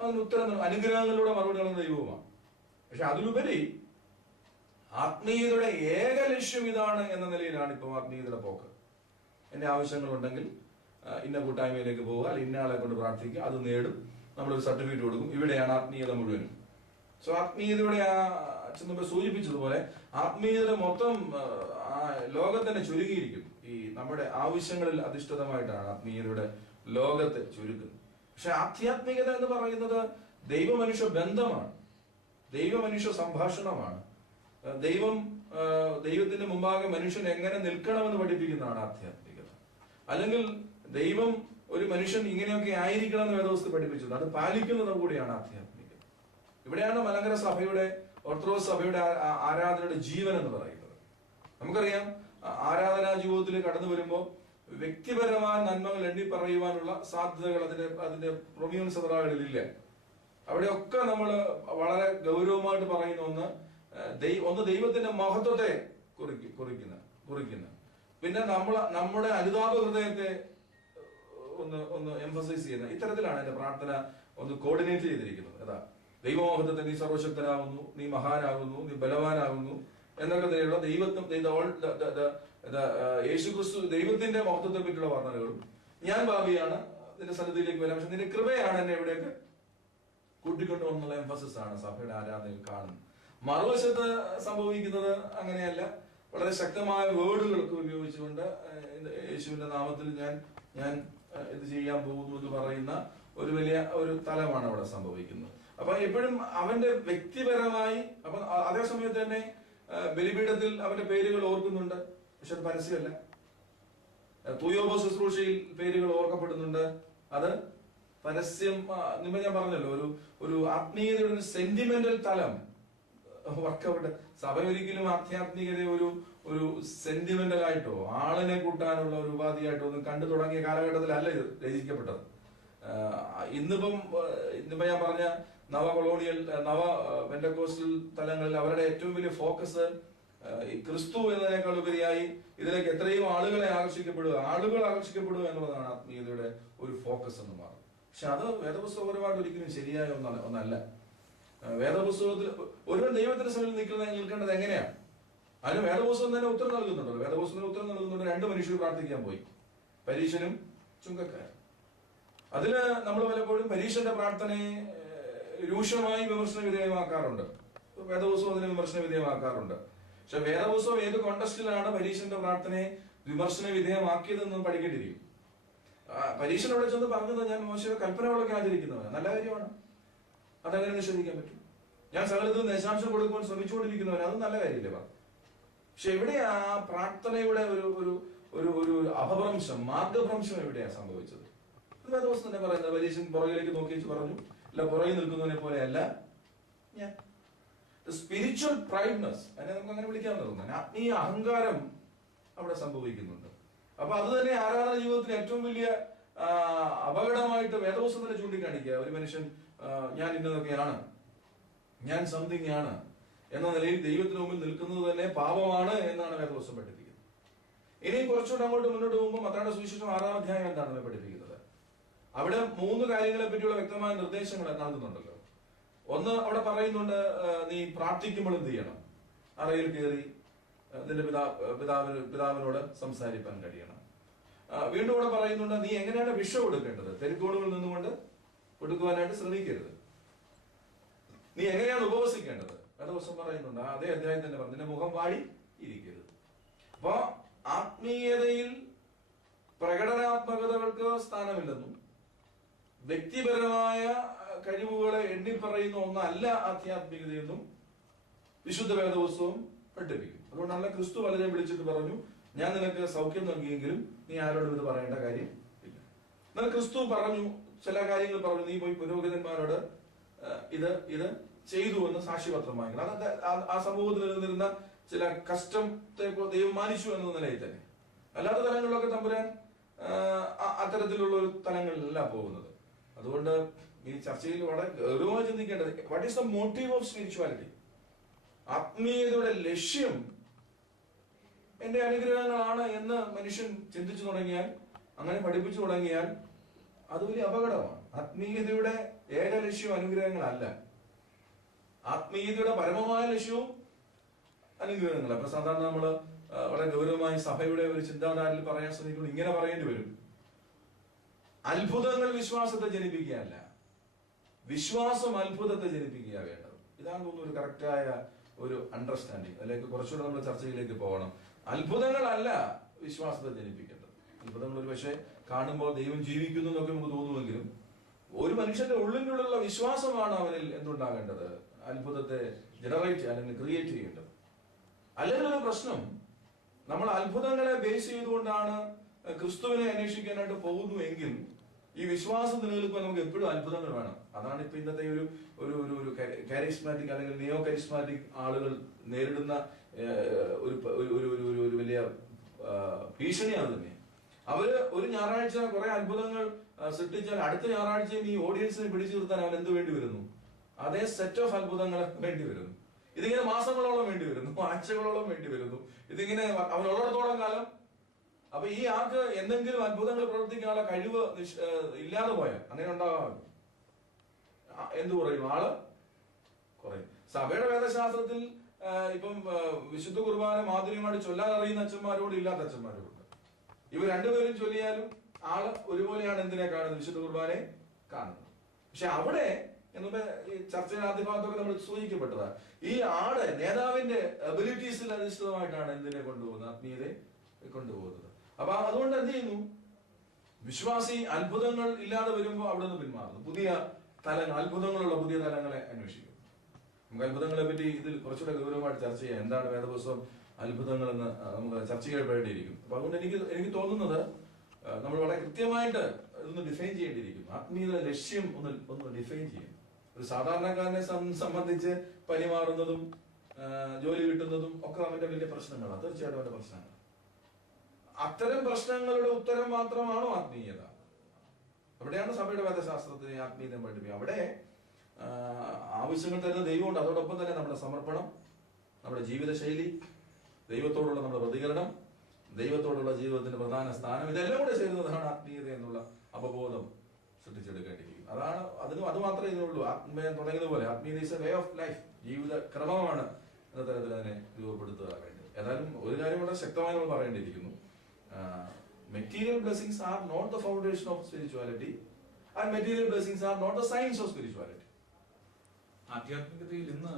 അതിന് ഉത്തരം അനുഗ്രഹങ്ങളിലൂടെ മറുപടി നൽകുന്ന ദൈവവുമാണ്. പക്ഷെ അതിലുപരി ആത്മീയതയുടെ ഏക ലക്ഷ്യം ഇതാണ് എന്ന നിലയിലാണ് ഇപ്പം ആത്മീയതയുടെ പോക്ക്. എന്റെ ആവശ്യങ്ങളുണ്ടെങ്കിൽ ഇന്ന കൂട്ടായ്മയിലേക്ക് പോവുക, അല്ലെങ്കിൽ ഇന്ന ആളെ കൊണ്ട് പ്രാർത്ഥിക്കുക, അത് നേടും, നമ്മളൊരു സർട്ടിഫിക്കറ്റ് കൊടുക്കും. ഇവിടെയാണ് ആത്മീയത മുഴുവനും. സോ ആത്മീയതയുടെ ചെന്നപ്പോൾ സൂചിപ്പിച്ചതുപോലെ ആത്മീയതയുടെ മൊത്തം ലോകത്തന്നെ ചുരുങ്ങിയിരിക്കും. ഈ നമ്മുടെ ആവശ്യങ്ങളിൽ അധിഷ്ഠിതമായിട്ടാണ് ആത്മീയതയുടെ ലോകത്തെ ചുരുക്കുന്നത്. പക്ഷെ ആധ്യാത്മികത എന്ന് പറയുന്നത് ദൈവമനുഷ്യ ബന്ധമാണ്, ദൈവമനുഷ്യ സംഭാഷണമാണ്. ദൈവത്തിന്റെ മുമ്പാകെ മനുഷ്യൻ എങ്ങനെ നിൽക്കണമെന്ന് പഠിപ്പിക്കുന്നതാണ് ആധ്യാത്മികത. അല്ലെങ്കിൽ ദൈവം ഒരു മനുഷ്യൻ ഇങ്ങനെയൊക്കെ ആയിരിക്കണം എന്ന് വേദവസ്തു പഠിപ്പിച്ചത്, അത് പാലിക്കുന്നത് കൂടിയാണ് ആധ്യാത്മികത. ഇവിടെയാണ് മലങ്കര സഭയുടെ, ഓർത്തഡോക്സ് സഭയുടെ ആരാധനയുടെ ജീവൻ എന്ന് പറയുന്നത്. നമുക്കറിയാം, ആരാധനാ ജീവിതത്തിൽ കടന്നു വരുമ്പോൾ വ്യക്തിപരമായ നന്മകൾ എണ്ണി പറയുവാനുള്ള സാധ്യതകൾ അതിന്റെ പ്രൊമ്യൂൺ സഭകളിലില്ല. അവിടെയൊക്കെ നമ്മൾ വളരെ ഗൗരവമായിട്ട് പറയുന്ന ഒന്ന് ദൈവത്തിന്റെ മഹത്വത്തെ കുറിക്കുന്ന, പിന്നെ നമ്മുടെ അനുതാപ ഹൃദയത്തെ ഒന്ന് എംഫസൈസ് ചെയ്യുന്ന, ഇത്തരത്തിലാണ് എന്റെ പ്രാർത്ഥന ഒന്ന് കോർഡിനേറ്റ് ചെയ്തിരിക്കുന്നത്. അതാ ദൈവമഹത്വത്തെ നീ സർവശക്തനാകുന്നു, നീ മഹാനാകുന്നു, നീ ബലവാനാകുന്നു എന്നൊക്കെ തന്നെയുള്ള യേശുക്രിസ്തു ദൈവത്തിന്റെ മഹത്വത്തെ പറ്റിയുള്ള വർണ്ണനകളും, ഞാൻ ഭാവിയാണ് നിന്റെ സന്നിധിയിലേക്ക് വരാം, പക്ഷെ നിന്റെ കൃപയാണ് എന്നെ ഇവിടേക്ക് കൂട്ടിക്കൊണ്ടുവന്നുള്ള എംഫസിസ് ആണ് സഭയുടെ ആരാധനയിൽ കാണുന്നത്. മറുവശത്ത് സംഭവിക്കുന്നത് അങ്ങനെയല്ല. വളരെ ശക്തമായ വേർഡുകളൊക്കെ ഉപയോഗിച്ചുകൊണ്ട് യേശുവിന്റെ നാമത്തിൽ ഞാൻ ഇത് ചെയ്യാൻ പോകുന്നു എന്ന് പറയുന്ന ഒരു വലിയ തലമാണ് അവിടെ സംഭവിക്കുന്നത്. അപ്പൊ എപ്പോഴും അവന്റെ വ്യക്തിപരമായി, അപ്പൊ അതേ സമയത്ത് തന്നെ ബലിപീഠത്തിൽ അവന്റെ പേരുകൾ ഓർക്കുന്നുണ്ട്, പക്ഷെ അത് പരസ്യമല്ല. തൂയോബോ ശുശ്രൂഷയിൽ പേരുകൾ ഓർക്കപ്പെടുന്നുണ്ട്, അത് പരസ്യം. മുമ്പ് ഞാൻ പറഞ്ഞല്ലോ, ഒരു ആത്മീയതയുടെ ഒരു സെന്റിമെന്റൽ തലം വർക്കൗട്ട്. സഭ ഒരിക്കലും ആധ്യാത്മികത ഒരു സെന്റിമെന്റൽ ആയിട്ടോ ആളിനെ കൂട്ടാനുള്ള ഒരു ഉപാധിയായിട്ടോ ഒന്നും കണ്ടു തുടങ്ങിയ കാലഘട്ടത്തിലല്ല ഇത് രചിക്കപ്പെട്ടത്. ഇന്നിപ്പം ഞാൻ പറഞ്ഞ നവ കൊളോണിയൽ, നവ പെന്റക്കോസ്റ്റൽ തലങ്ങളിൽ അവരുടെ ഏറ്റവും വലിയ ഫോക്കസ് ക്രിസ്തു എന്നതിനേക്കാൾ ഉപരിയായി ഇതിലേക്ക് എത്രയും ആളുകൾ ആകർഷിക്കപ്പെടുക എന്നുള്ളതാണ് ആത്മീയതയുടെ ഒരു ഫോക്കസ് എന്ന് മാറും. പക്ഷെ അത് വേദപുസ്തകപരമായിട്ട് ഒരിക്കലും ശരിയായ ഒന്നല്ല. വേദപുസ്തകത്തിൽ ഒരുവൻ ദൈവത്തിന്റെ സഭയിൽ നിൽക്കേണ്ടത് എങ്ങനെയാണ്? അതിന് വേദപുസ്തകം തന്നെ ഉത്തരം നൽകുന്നുണ്ടല്ലോ. വേദപുസ്തകത്തിന് ഉത്തരം നൽകുന്നുണ്ട്. 2 മനുഷ്യർ പ്രാർത്ഥിക്കാൻ പോയി, പരീശനും ചുങ്കക്കാരൻ. അതില് നമ്മൾ പലപ്പോഴും പരീശന്റെ പ്രാർത്ഥനയെ രൂക്ഷമായി വിമർശന വിധേയമാക്കാറുണ്ട്, വേദപുസ്തകം അതിനെ വിമർശന വിധേയമാക്കാറുണ്ട്. പക്ഷെ വേദപുസ്തകം ഏത് കോണ്ടസ്റ്റിലാണ് പരീശന്റെ പ്രാർത്ഥനയെ വിമർശന വിധേയമാക്കിയതെന്ന് പഠിക്കേണ്ടിയിരിക്കും. പരീശനോട് ചെന്ന് പറഞ്ഞത്, ഞാൻ മോശയുടെ കൽപ്പനകളൊക്കെ ആചരിക്കുന്നവനാണ്, നല്ല കാര്യമാണ്, അതങ്ങനെ നിഷേധിക്കാൻ പറ്റും. ഞാൻ സകലത്തിൽ ദശാംശം കൊടുക്കുവാൻ ശ്രമിച്ചുകൊണ്ടിരിക്കുന്നവൻ, അതും നല്ല കാര്യമില്ലേ പറഞ്ഞു. പക്ഷെ എവിടെയാ പ്രാർത്ഥനയുടെ ഒരു അപഭ്രംശം, മാർഗഭ്രംശം എവിടെയാ സംഭവിച്ചത്? വേദപുസ്തകം തന്നെ പറയുന്നത്, പരീശൻ പുറകിലേക്ക് നോക്കി പറഞ്ഞു, അല്ല പുറകിൽ നിൽക്കുന്നവനെ പോലെ അല്ല ഞാൻ. സ്പിരിച്വൽ പ്രൈഡ്നെസ്, അതിനെ നമുക്ക് അങ്ങനെ വിളിക്കാവുന്നതാണ്. ആത്മീയ അഹങ്കാരം അവിടെ സംഭവിക്കുന്നുണ്ട്. അപ്പൊ അത് തന്നെ ആരാധന ജീവിതത്തിന് ഏറ്റവും വലിയ അപകടമായിട്ട് വേദപുസ്തകത്തിൽ ചൂണ്ടിക്കാണിക്കുക. ഒരു മനുഷ്യൻ ഞാൻ ഇന്നതൊക്കെയാണ്, ഞാൻ സംതിങ് ആണ് എന്ന നിലയിൽ ദൈവത്തിന് മുമ്പിൽ നിൽക്കുന്നത് തന്നെ പാപമാണ് എന്നാണ് വേദപുസ്തകം പഠിപ്പിക്കുന്നത്. ഇനി കുറച്ചുകൂടെ അങ്ങോട്ട് മുന്നോട്ട് പോകുമ്പോൾ മത്തായിയുടെ സുവിശേഷം 6-ാം അധ്യായം എന്താണ് പഠിപ്പിക്കുന്നത്? അവിടെ 3 കാര്യങ്ങളെ പറ്റിയുള്ള വ്യക്തമായ നിർദ്ദേശങ്ങൾ നൽകുന്നുണ്ടല്ലോ. ഒന്ന് അവിടെ പറയുന്നുണ്ട്, നീ പ്രാർത്ഥിക്കുമ്പോൾ എന്ത് ചെയ്യണം? അറയിൽ കയറി നിന്റെ പിതാവിനോട് സംസാരിക്കാൻ കഴിയണം. വീണ്ടും അവിടെ പറയുന്നുണ്ട്, നീ എങ്ങനെയാണ് വിഷം എടുക്കേണ്ടത്? തെരുക്കോണുകളിൽ നിന്നുകൊണ്ട് കൊടുക്കുവാനായിട്ട് ശ്രമിക്കരുത്. നീ എങ്ങനെയാണ് ഉപവസിക്കേണ്ടത്? ദിവസം പറയുന്നുണ്ട്, അതേ അധ്യായം തന്നെ പറഞ്ഞു, നിന്റെ മുഖം വാടി ഇരിക്കരുത്. അപ്പൊ ആത്മീയതയിൽ പ്രകടനാത്മകതകൾക്ക് സ്ഥാനമില്ലെന്നും വ്യക്തിപരമായ കഴിവുകളെ എണ്ണിപ്പറയുന്ന ഒന്നല്ല ആധ്യാത്മികതയെന്നും വിശുദ്ധ വേദപുസ്തകം പഠിപ്പിക്കും. അതുകൊണ്ടാണ് ക്രിസ്തു പലരെയും വിളിച്ചിട്ട് പറഞ്ഞു, ഞാൻ നിനക്ക് സൗഖ്യം നൽകിയെങ്കിലും നീ ആരോടും ഇത് പറയേണ്ട കാര്യം ഇല്ല. എന്നാൽ ക്രിസ്തു പറഞ്ഞു, ചില കാര്യങ്ങൾ പറഞ്ഞു, നീ പോയി പുരോഹിതന്മാരോട് ഇത് ചെയ്തു എന്ന് സാക്ഷ്യപത്രം വാങ്ങിക്കണം. അത് ആ സമൂഹത്തിൽ നിന്നിരുന്ന ചില കസ്റ്റത്തെ ദൈവം മാനിച്ചു എന്ന നിലയിൽ തന്നെ. അല്ലാത്ത തലങ്ങളിലൊക്കെ തമ്പുരാൻ അത്തരത്തിലുള്ള ഒരു തലങ്ങളിലല്ല പോകുന്നത്. അതുകൊണ്ട് ഈ ചർച്ചയിൽ വളരെ ഗൗരവമായി ചിന്തിക്കേണ്ടത്, what is the motive of spirituality? ആത്മീയതയുടെ ലക്ഷ്യം എന്റെ അനുഗ്രഹങ്ങളാണ് എന്ന് മനുഷ്യൻ ചിന്തിച്ചു തുടങ്ങിയാൽ, അങ്ങനെ പഠിപ്പിച്ചു തുടങ്ങിയാൽ അത് വലിയ അപകടമാണ്. ആത്മീയതയുടെ ഏക ലക്ഷ്യവും അനുഗ്രഹങ്ങളല്ല. ആത്മീയതയുടെ പരമമായ ലക്ഷ്യവും അനുഗ്രഹങ്ങളല്ല. അപ്പൊ സാധാരണ നമ്മള് വളരെ ഗൗരവമായി സഭയുടെ ഒരു ചിന്താധാരയിൽ പറയാൻ ശ്രമിക്കുമ്പോൾ ഇങ്ങനെ പറയേണ്ടി വരും, അത്ഭുതങ്ങൾ വിശ്വാസത്തെ ജനിപ്പിക്കുകയല്ല, വിശ്വാസം അത്ഭുതത്തെ ജനിപ്പിക്കുക വേണ്ടത്. ഇതാണ് തോന്നുന്നു ഒരു കറക്റ്റായ ഒരു അണ്ടർസ്റ്റാൻഡിങ്. അതിലേക്ക് കുറച്ചുകൂടെ നമ്മൾ ചർച്ചയിലേക്ക് പോകണം. അത്ഭുതങ്ങളല്ല വിശ്വാസത്തെ ജനിപ്പിക്കേണ്ടത്. അത്ഭുതങ്ങൾ ഒരു പക്ഷേ കാണുമ്പോൾ ദൈവം ജീവിക്കുന്നു എന്നൊക്കെ നമുക്ക് തോന്നുമെങ്കിലും ഒരു മനുഷ്യന്റെ ഉള്ളിലുള്ള വിശ്വാസമാണ് അവനിൽ എന്തുണ്ടാകേണ്ടത്? അത്ഭുതത്തെ ജനറേറ്റ് അല്ലെങ്കിൽ ക്രിയേറ്റ് ചെയ്യേണ്ടത്. അല്ലെങ്കിൽ ഒരു പ്രശ്നം, നമ്മൾ അത്ഭുതങ്ങളെ ബേസ് ചെയ്തുകൊണ്ടാണ് ക്രിസ്തുവിനെ അന്വേഷിക്കാനായിട്ട് പോകുന്നു എങ്കിൽ ഈ വിശ്വാസം നിലനിൽക്കുവാൻ നമുക്ക് എപ്പോഴും അത്ഭുതങ്ങൾ വേണം. അതാണ് ഇപ്പൊ ഇന്നത്തെ ഒരു കാരിസ്മാറ്റിക് അല്ലെങ്കിൽ നിയോ കരിസ്മാറ്റിക് ആളുകൾ നേരിടുന്ന ഒരു വലിയ ഭീഷണിയാണ് തന്നെ. അവര് ഒരു ഞായറാഴ്ച കുറെ അത്ഭുതങ്ങൾ സൃഷ്ടിച്ചാൽ അടുത്ത ഞായറാഴ്ചയും ഈ ഓഡിയൻസിനെ പിടിച്ചു നിർത്താൻ അവൻ എന്ത് വേണ്ടി വരുന്നു? അതേ സെറ്റ് ഓഫ് അത്ഭുതങ്ങൾ വേണ്ടി വരുന്നു. ഇതിങ്ങനെ മാസങ്ങളോളം വേണ്ടി വരുന്നു, ആഴ്ചകളോളം വേണ്ടി വരുന്നു. ഇതിങ്ങനെ അവനുള്ളിടത്തോളം കാലം. അപ്പൊ ഈ ആൾക്ക് എന്തെങ്കിലും അത്ഭുതങ്ങൾ പ്രവർത്തിക്കാനുള്ള കഴിവ് ഇല്ലാതെ പോയാൽ അങ്ങനെ ഉണ്ടാകാം. എന്തു പറയും? ആള് കുറയും. സഭയുടെ വേദശാസ്ത്രത്തിൽ ഇപ്പം വിശുദ്ധ കുർബാന മാധുര്യമായിട്ട് ചൊല്ലാൻ അറിയുന്ന അച്ഛന്മാരോട് ഇല്ലാത്ത അച്ഛന്മാരോട് ഇവർ രണ്ടുപേരും ചൊല്ലിയാലും ആള് ഒരുപോലെയാണ് എന്തിനെ കാണുന്നത്? വിശുദ്ധ കുർബാനെ കാണുന്നത്. പക്ഷെ അവിടെ എന്നുമ്പോ ഈ ചർച്ചയുടെ ആദ്യ ഭാഗത്തൊക്കെ നമ്മൾ സൂചിക്കപ്പെട്ടതാ, ഈ ആള് നേതാവിന്റെ എബിലിറ്റീസിൽ അധിഷ്ഠിതമായിട്ടാണ് എന്തിനെ കൊണ്ടുപോകുന്നത്? ആത്മീയതയെ കൊണ്ടുപോകുന്നത്. അപ്പൊ അതുകൊണ്ട് എന്ത് ചെയ്യുന്നു? വിശ്വാസി അത്ഭുതങ്ങൾ ഇല്ലാതെ വരുമ്പോൾ അവിടെ നിന്ന് പിന്മാറുന്നു. പുതിയ തലങ്ങൾ, അത്ഭുതങ്ങളുള്ള പുതിയ തലങ്ങളെ അന്വേഷിക്കും. നമുക്ക് അത്ഭുതങ്ങളെ പറ്റി ഇതിൽ കുറച്ചുകൂടെ ഗൗരവമായിട്ട് ചർച്ച ചെയ്യാം. എന്താണ് വേദപുസ്തകം അത്ഭുതങ്ങൾ എന്ന് നമുക്ക് ചർച്ച ചെയ്യപ്പെടേണ്ടിയിരിക്കും. അപ്പൊ അതുകൊണ്ട് എനിക്ക് തോന്നുന്നത് നമ്മൾ വളരെ കൃത്യമായിട്ട് ഇതൊന്ന് ഡിഫൈൻ ചെയ്യേണ്ടിയിരിക്കും. ആത്മീയ ലക്ഷ്യം ഒന്ന് ഡിഫൈൻ ചെയ്യും. ഒരു സാധാരണക്കാരനെ സംബന്ധിച്ച് പനി മാറുന്നതും ജോലി കിട്ടുന്നതും ഒക്കെ അവന്റെ വലിയ പ്രശ്നങ്ങളാണ്. തീർച്ചയായിട്ടും അവന്റെ പ്രശ്നങ്ങൾ. അത്തരം പ്രശ്നങ്ങളുടെ ഉത്തരം മാത്രമാണോ ആത്മീയത? അവിടെയാണ് സഭയുടെ വേദശാസ്ത്രത്തിന് ആത്മീയത പഠിപ്പിക്കുക. അവിടെ ആവശ്യങ്ങൾ തരുന്ന ദൈവമുണ്ട്. അതോടൊപ്പം തന്നെ നമ്മുടെ സമർപ്പണം, നമ്മുടെ ജീവിതശൈലി, ദൈവത്തോടുള്ള നമ്മുടെ പ്രതികരണം, ദൈവത്തോടുള്ള ജീവിതത്തിന്റെ പ്രധാന സ്ഥാനം, ഇതെല്ലാം കൂടെ ചേരുന്നതാണ് ആത്മീയത എന്നുള്ള അവബോധം സൃഷ്ടിച്ചെടുക്കേണ്ടിയിരിക്കും. അത് മാത്രമേ ഇതിനുള്ളൂ. ആത്മീയം തുടങ്ങിയതുപോലെ ആത്മീയത is a way of life, ജീവിത ക്രമമാണ് എന്ന തരത്തിൽ അതിനെ രൂപപ്പെടുത്തുക വേണ്ടി. ഏതായാലും ഒരു കാര്യം കൂടെ ശക്തമായി നമ്മൾ പറയേണ്ടിയിരിക്കുന്നു. Material blessings are not the foundation of spirituality, and material blessings are not the signs of spirituality. ആധ്യാത്മികതയിൽ ഇന്ന്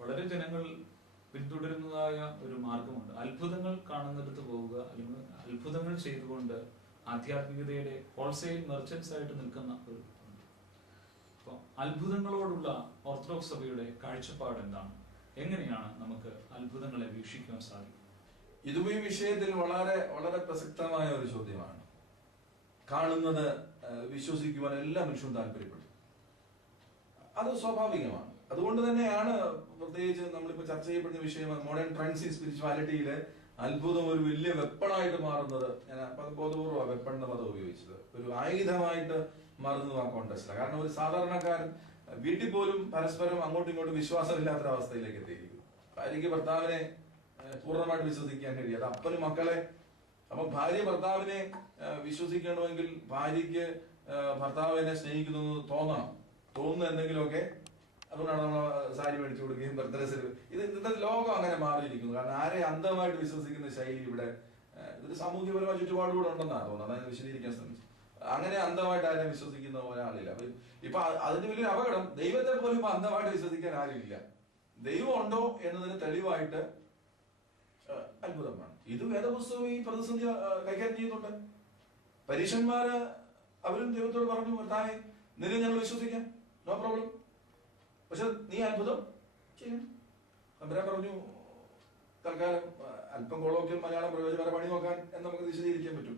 വളരെ ജനങ്ങൾ പിന്തുടരുന്നതായ ഒരു മാർഗമുണ്ട്. അത്ഭുതങ്ങൾ കാണുന്നിടത്ത് പോവുക, അല്ലെങ്കിൽ അത്ഭുതങ്ങൾ ചെയ്തുകൊണ്ട് ആധ്യാത്മികതയുടെ ഹോൾസെയിൽ മെർച്ചൻസ് ആയിട്ട് നിൽക്കുന്ന ഒരു അപ്പോൾ അത്ഭുതങ്ങളോടുള്ള ഓർത്തഡോക്സ് സഭയുടെ കാഴ്ചപ്പാട് എന്താണ്? എങ്ങനെയാണ് നമുക്ക് അത്ഭുതങ്ങളെ വീക്ഷിക്കാൻ സാധിക്കും? ഇതും ഈ വിഷയത്തിൽ വളരെ വളരെ പ്രസക്തമായ ഒരു ചോദ്യമാണ്. കാണുന്നത് വിശ്വസിക്കുവാൻ എല്ലാ മനുഷ്യരും താല്പര്യപ്പെടും. അത് സ്വാഭാവികമാണ്. അതുകൊണ്ട് തന്നെയാണ് പ്രത്യേകിച്ച് നമ്മളിപ്പോ ചർച്ച ചെയ്യപ്പെടുന്ന വിഷയം മോഡേൺ ട്രെൻഡ്സ് ഇൻ സ്പിരിച്വാലിറ്റിയില് അത്ഭുതം ഒരു വലിയ വെപ്പണായിട്ട് മാറുന്നത്. ഞാൻ ബോധപൂർവ്വം വെപ്പൺ എന്ന പദം ഉപയോഗിച്ചത്. ഒരു ആയുധമായിട്ട് മാറുന്നത് ആ കോൺടെസ്റ്റിലാണ്. കാരണം ഒരു സാധാരണക്കാരൻ വീട്ടിൽ പോലും പരസ്പരം അങ്ങോട്ടും ഇങ്ങോട്ടും വിശ്വാസമില്ലാത്തൊരവസ്ഥയിലേക്ക് എത്തിയിരിക്കും. ഭാര്യയ്ക്ക് ഭർത്താവിനെ പൂർണ്ണമായിട്ട് വിശ്വസിക്കാൻ കഴിയാതെ, അപ്പനും മക്കളെ. അപ്പൊ ഭാര്യ ഭർത്താവിനെ വിശ്വസിക്കണമെങ്കിൽ ഭാര്യയ്ക്ക് ഭർത്താവിനെ സ്നേഹിക്കുന്നു തോന്നുന്ന എന്തെങ്കിലുമൊക്കെ. അതുകൊണ്ടാണ് നമ്മൾ സാരി മേടിച്ചു കൊടുക്കുകയും ബർത്ത്ഡേ ഇത് ഇന്നത്തെ ലോകം അങ്ങനെ മാറിയിരിക്കുന്നു. കാരണം ആരെ അന്ധമായിട്ട് വിശ്വസിക്കുന്ന ശൈലി ഇവിടെ ഇതൊരു സാമൂഹ്യപരമായ ചുറ്റുപാടുകൂടെ ഉണ്ടെന്നാണ് തോന്നുന്നത്. അതായത് വിശദീകരിക്കാൻ ശ്രമിച്ചു. അങ്ങനെ അന്ധമായിട്ട് ആരെയും വിശ്വസിക്കുന്ന ഒരാളില്ല. ഇപ്പൊ അതിന് വലിയൊരു അപകടം, ദൈവത്തെ പോലും ഇപ്പൊ അന്ധമായിട്ട് വിശ്വസിക്കാൻ ആരുമില്ല. ദൈവം ഉണ്ടോ എന്നതിന് തെളിവായിട്ട് അത്ഭുതമാണ്. ഇത് വേദപുസ്തകം ഈ പ്രതിസന്ധി കൈകാര്യം ചെയ്യുന്നുണ്ട്. പരീക്ഷന്മാര് അവരും ദൈവത്തോട് പറഞ്ഞു, താനെ നിന്നെ ഞങ്ങൾ വിശ്വസിക്കാം, നോ പ്രോബ്ലം, പക്ഷെ നീ അത്ഭുതം ചെയ്യണം. അവരാ പറഞ്ഞു, തൽക്കാലം അല്പം കൊളോക്കിയൽ മലയാളം പ്രയോജനപര പണി നോക്കാൻ എന്ന് നമുക്ക് വിശദീകരിക്കാൻ പറ്റും.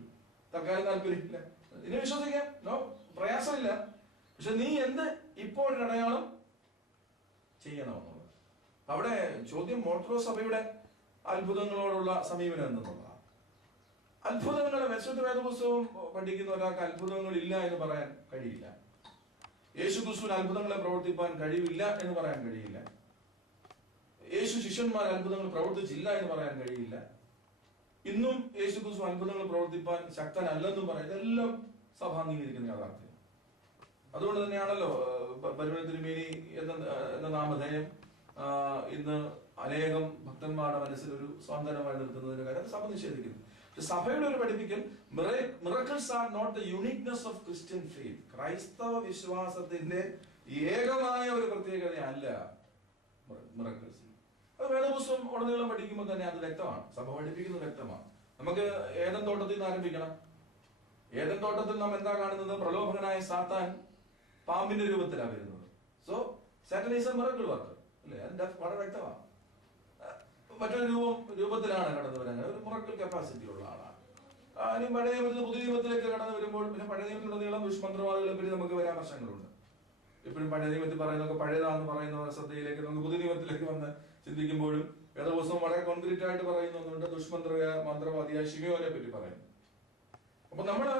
തൽക്കാലം താല്പര്യമില്ല, നിന്നെ വിശ്വസിക്കാം, നോ പ്രയാസമില്ല, പക്ഷെ നീ എന്ത് ഇപ്പോൾ അടയാളം ചെയ്യണമെന്നുള്ളത്. അവിടെ ചോദ്യം ഓർത്തഡോക്സ് സഭയുടെ അത്ഭുതങ്ങളോടുള്ള സമീപനം എന്നുള്ളതാണ്. അത്ഭുതങ്ങളെ വിശുദ്ധ വേദപുസ്തകം പഠിക്കുന്ന ഒരാൾക്ക് അത്ഭുതങ്ങൾ ഇല്ല എന്ന് പറയാൻ കഴിയില്ല. യേശു ക്രിസ്തുവിന് അത്ഭുതങ്ങളെ പ്രവർത്തിപ്പാൻ കഴിവില്ല എന്ന് പറയാൻ കഴിയില്ല. യേശു ശിഷ്യന്മാർ അത്ഭുതങ്ങൾ പ്രവർത്തിച്ചില്ല എന്ന് പറയാൻ കഴിയില്ല. ഇന്നും യേശു ക്രിസ്തു അത്ഭുതങ്ങൾ പ്രവർത്തിപ്പാൻ ശക്തനല്ലെന്നും പറയാം. ഇതെല്ലാം സഭ അംഗീകരിക്കുന്ന യാഥാർത്ഥ്യം. അതുകൊണ്ട് തന്നെയാണല്ലോ പരിമള തിരുമേനി എന്ന നാമധേയം ഇന്ന് അനേകം ഭക്തന്മാരുടെ മനസ്സിൽ ഒരു സ്വാതന്ത്ര്യമായി നിൽക്കുന്നതിന്റെ കാര്യം സഭ നിഷേധിക്കുന്നു. സഭയുടെ ഒരു പഠിപ്പിക്കൽ, miracles are not the uniqueness of Christian faith. ക്രൈസ്തവ വിശ്വാസത്തിന്റെ ഏകമായ ഒരു പ്രത്യേകതയല്ല മിറക്കിൾസ്. അത് വേദപുസ്തകം ഉടനീളം പഠിക്കുമ്പോൾ തന്നെ അത് വ്യക്തമാണ്. സഭ പഠിപ്പിക്കുന്നത് വ്യക്തമാണ്. നമുക്ക് ഏദൻ തോട്ടത്തിൽ നിന്ന് ആരംഭിക്കണം. ഏദൻ തോട്ടത്തിൽ നാം എന്താ കാണുന്നത്? പ്രലോഭകനായ സാത്താൻ പാമ്പിന്റെ രൂപത്തിലാണ് വരുന്നത്. So satin is A miracle worker അല്ലേ? അതിന്റെ വളരെ വ്യക്തമാണ്. മറ്റൊരു രൂപത്തിലാണ് കടന്നു വരാൻ ഒരു മിറക്കിൾ കപ്പാസിറ്റി ഉള്ള ആളാണ്. ഇനി പഴയ നിയമത്തിൽ പുതിയ നിയമത്തിലേക്ക് കടന്നു വരുമ്പോൾ പിന്നെ പഴയ നിയമത്തിലുടനീളം ദുഷ്മന്ത്രവാദികളെ പറ്റി നമുക്ക് പരാമർശങ്ങളുണ്ട്. എപ്പോഴും പഴയ നിയമത്തിൽ പറയുന്നതൊക്കെ പഴയതാന്ന് പറയുന്ന ശ്രദ്ധയിലേക്ക് നമുക്ക് പുതിയ നിയമത്തിലേക്ക് വന്ന് ചിന്തിക്കുമ്പോഴും വേദപുസ്തകം വളരെ കോൺക്രീറ്റ് ആയിട്ട് പറയുന്നുണ്ട്. മന്ത്രവാദിയായ ശിമയോനെ പറ്റി പറയുന്നു. അപ്പൊ നമ്മുടെ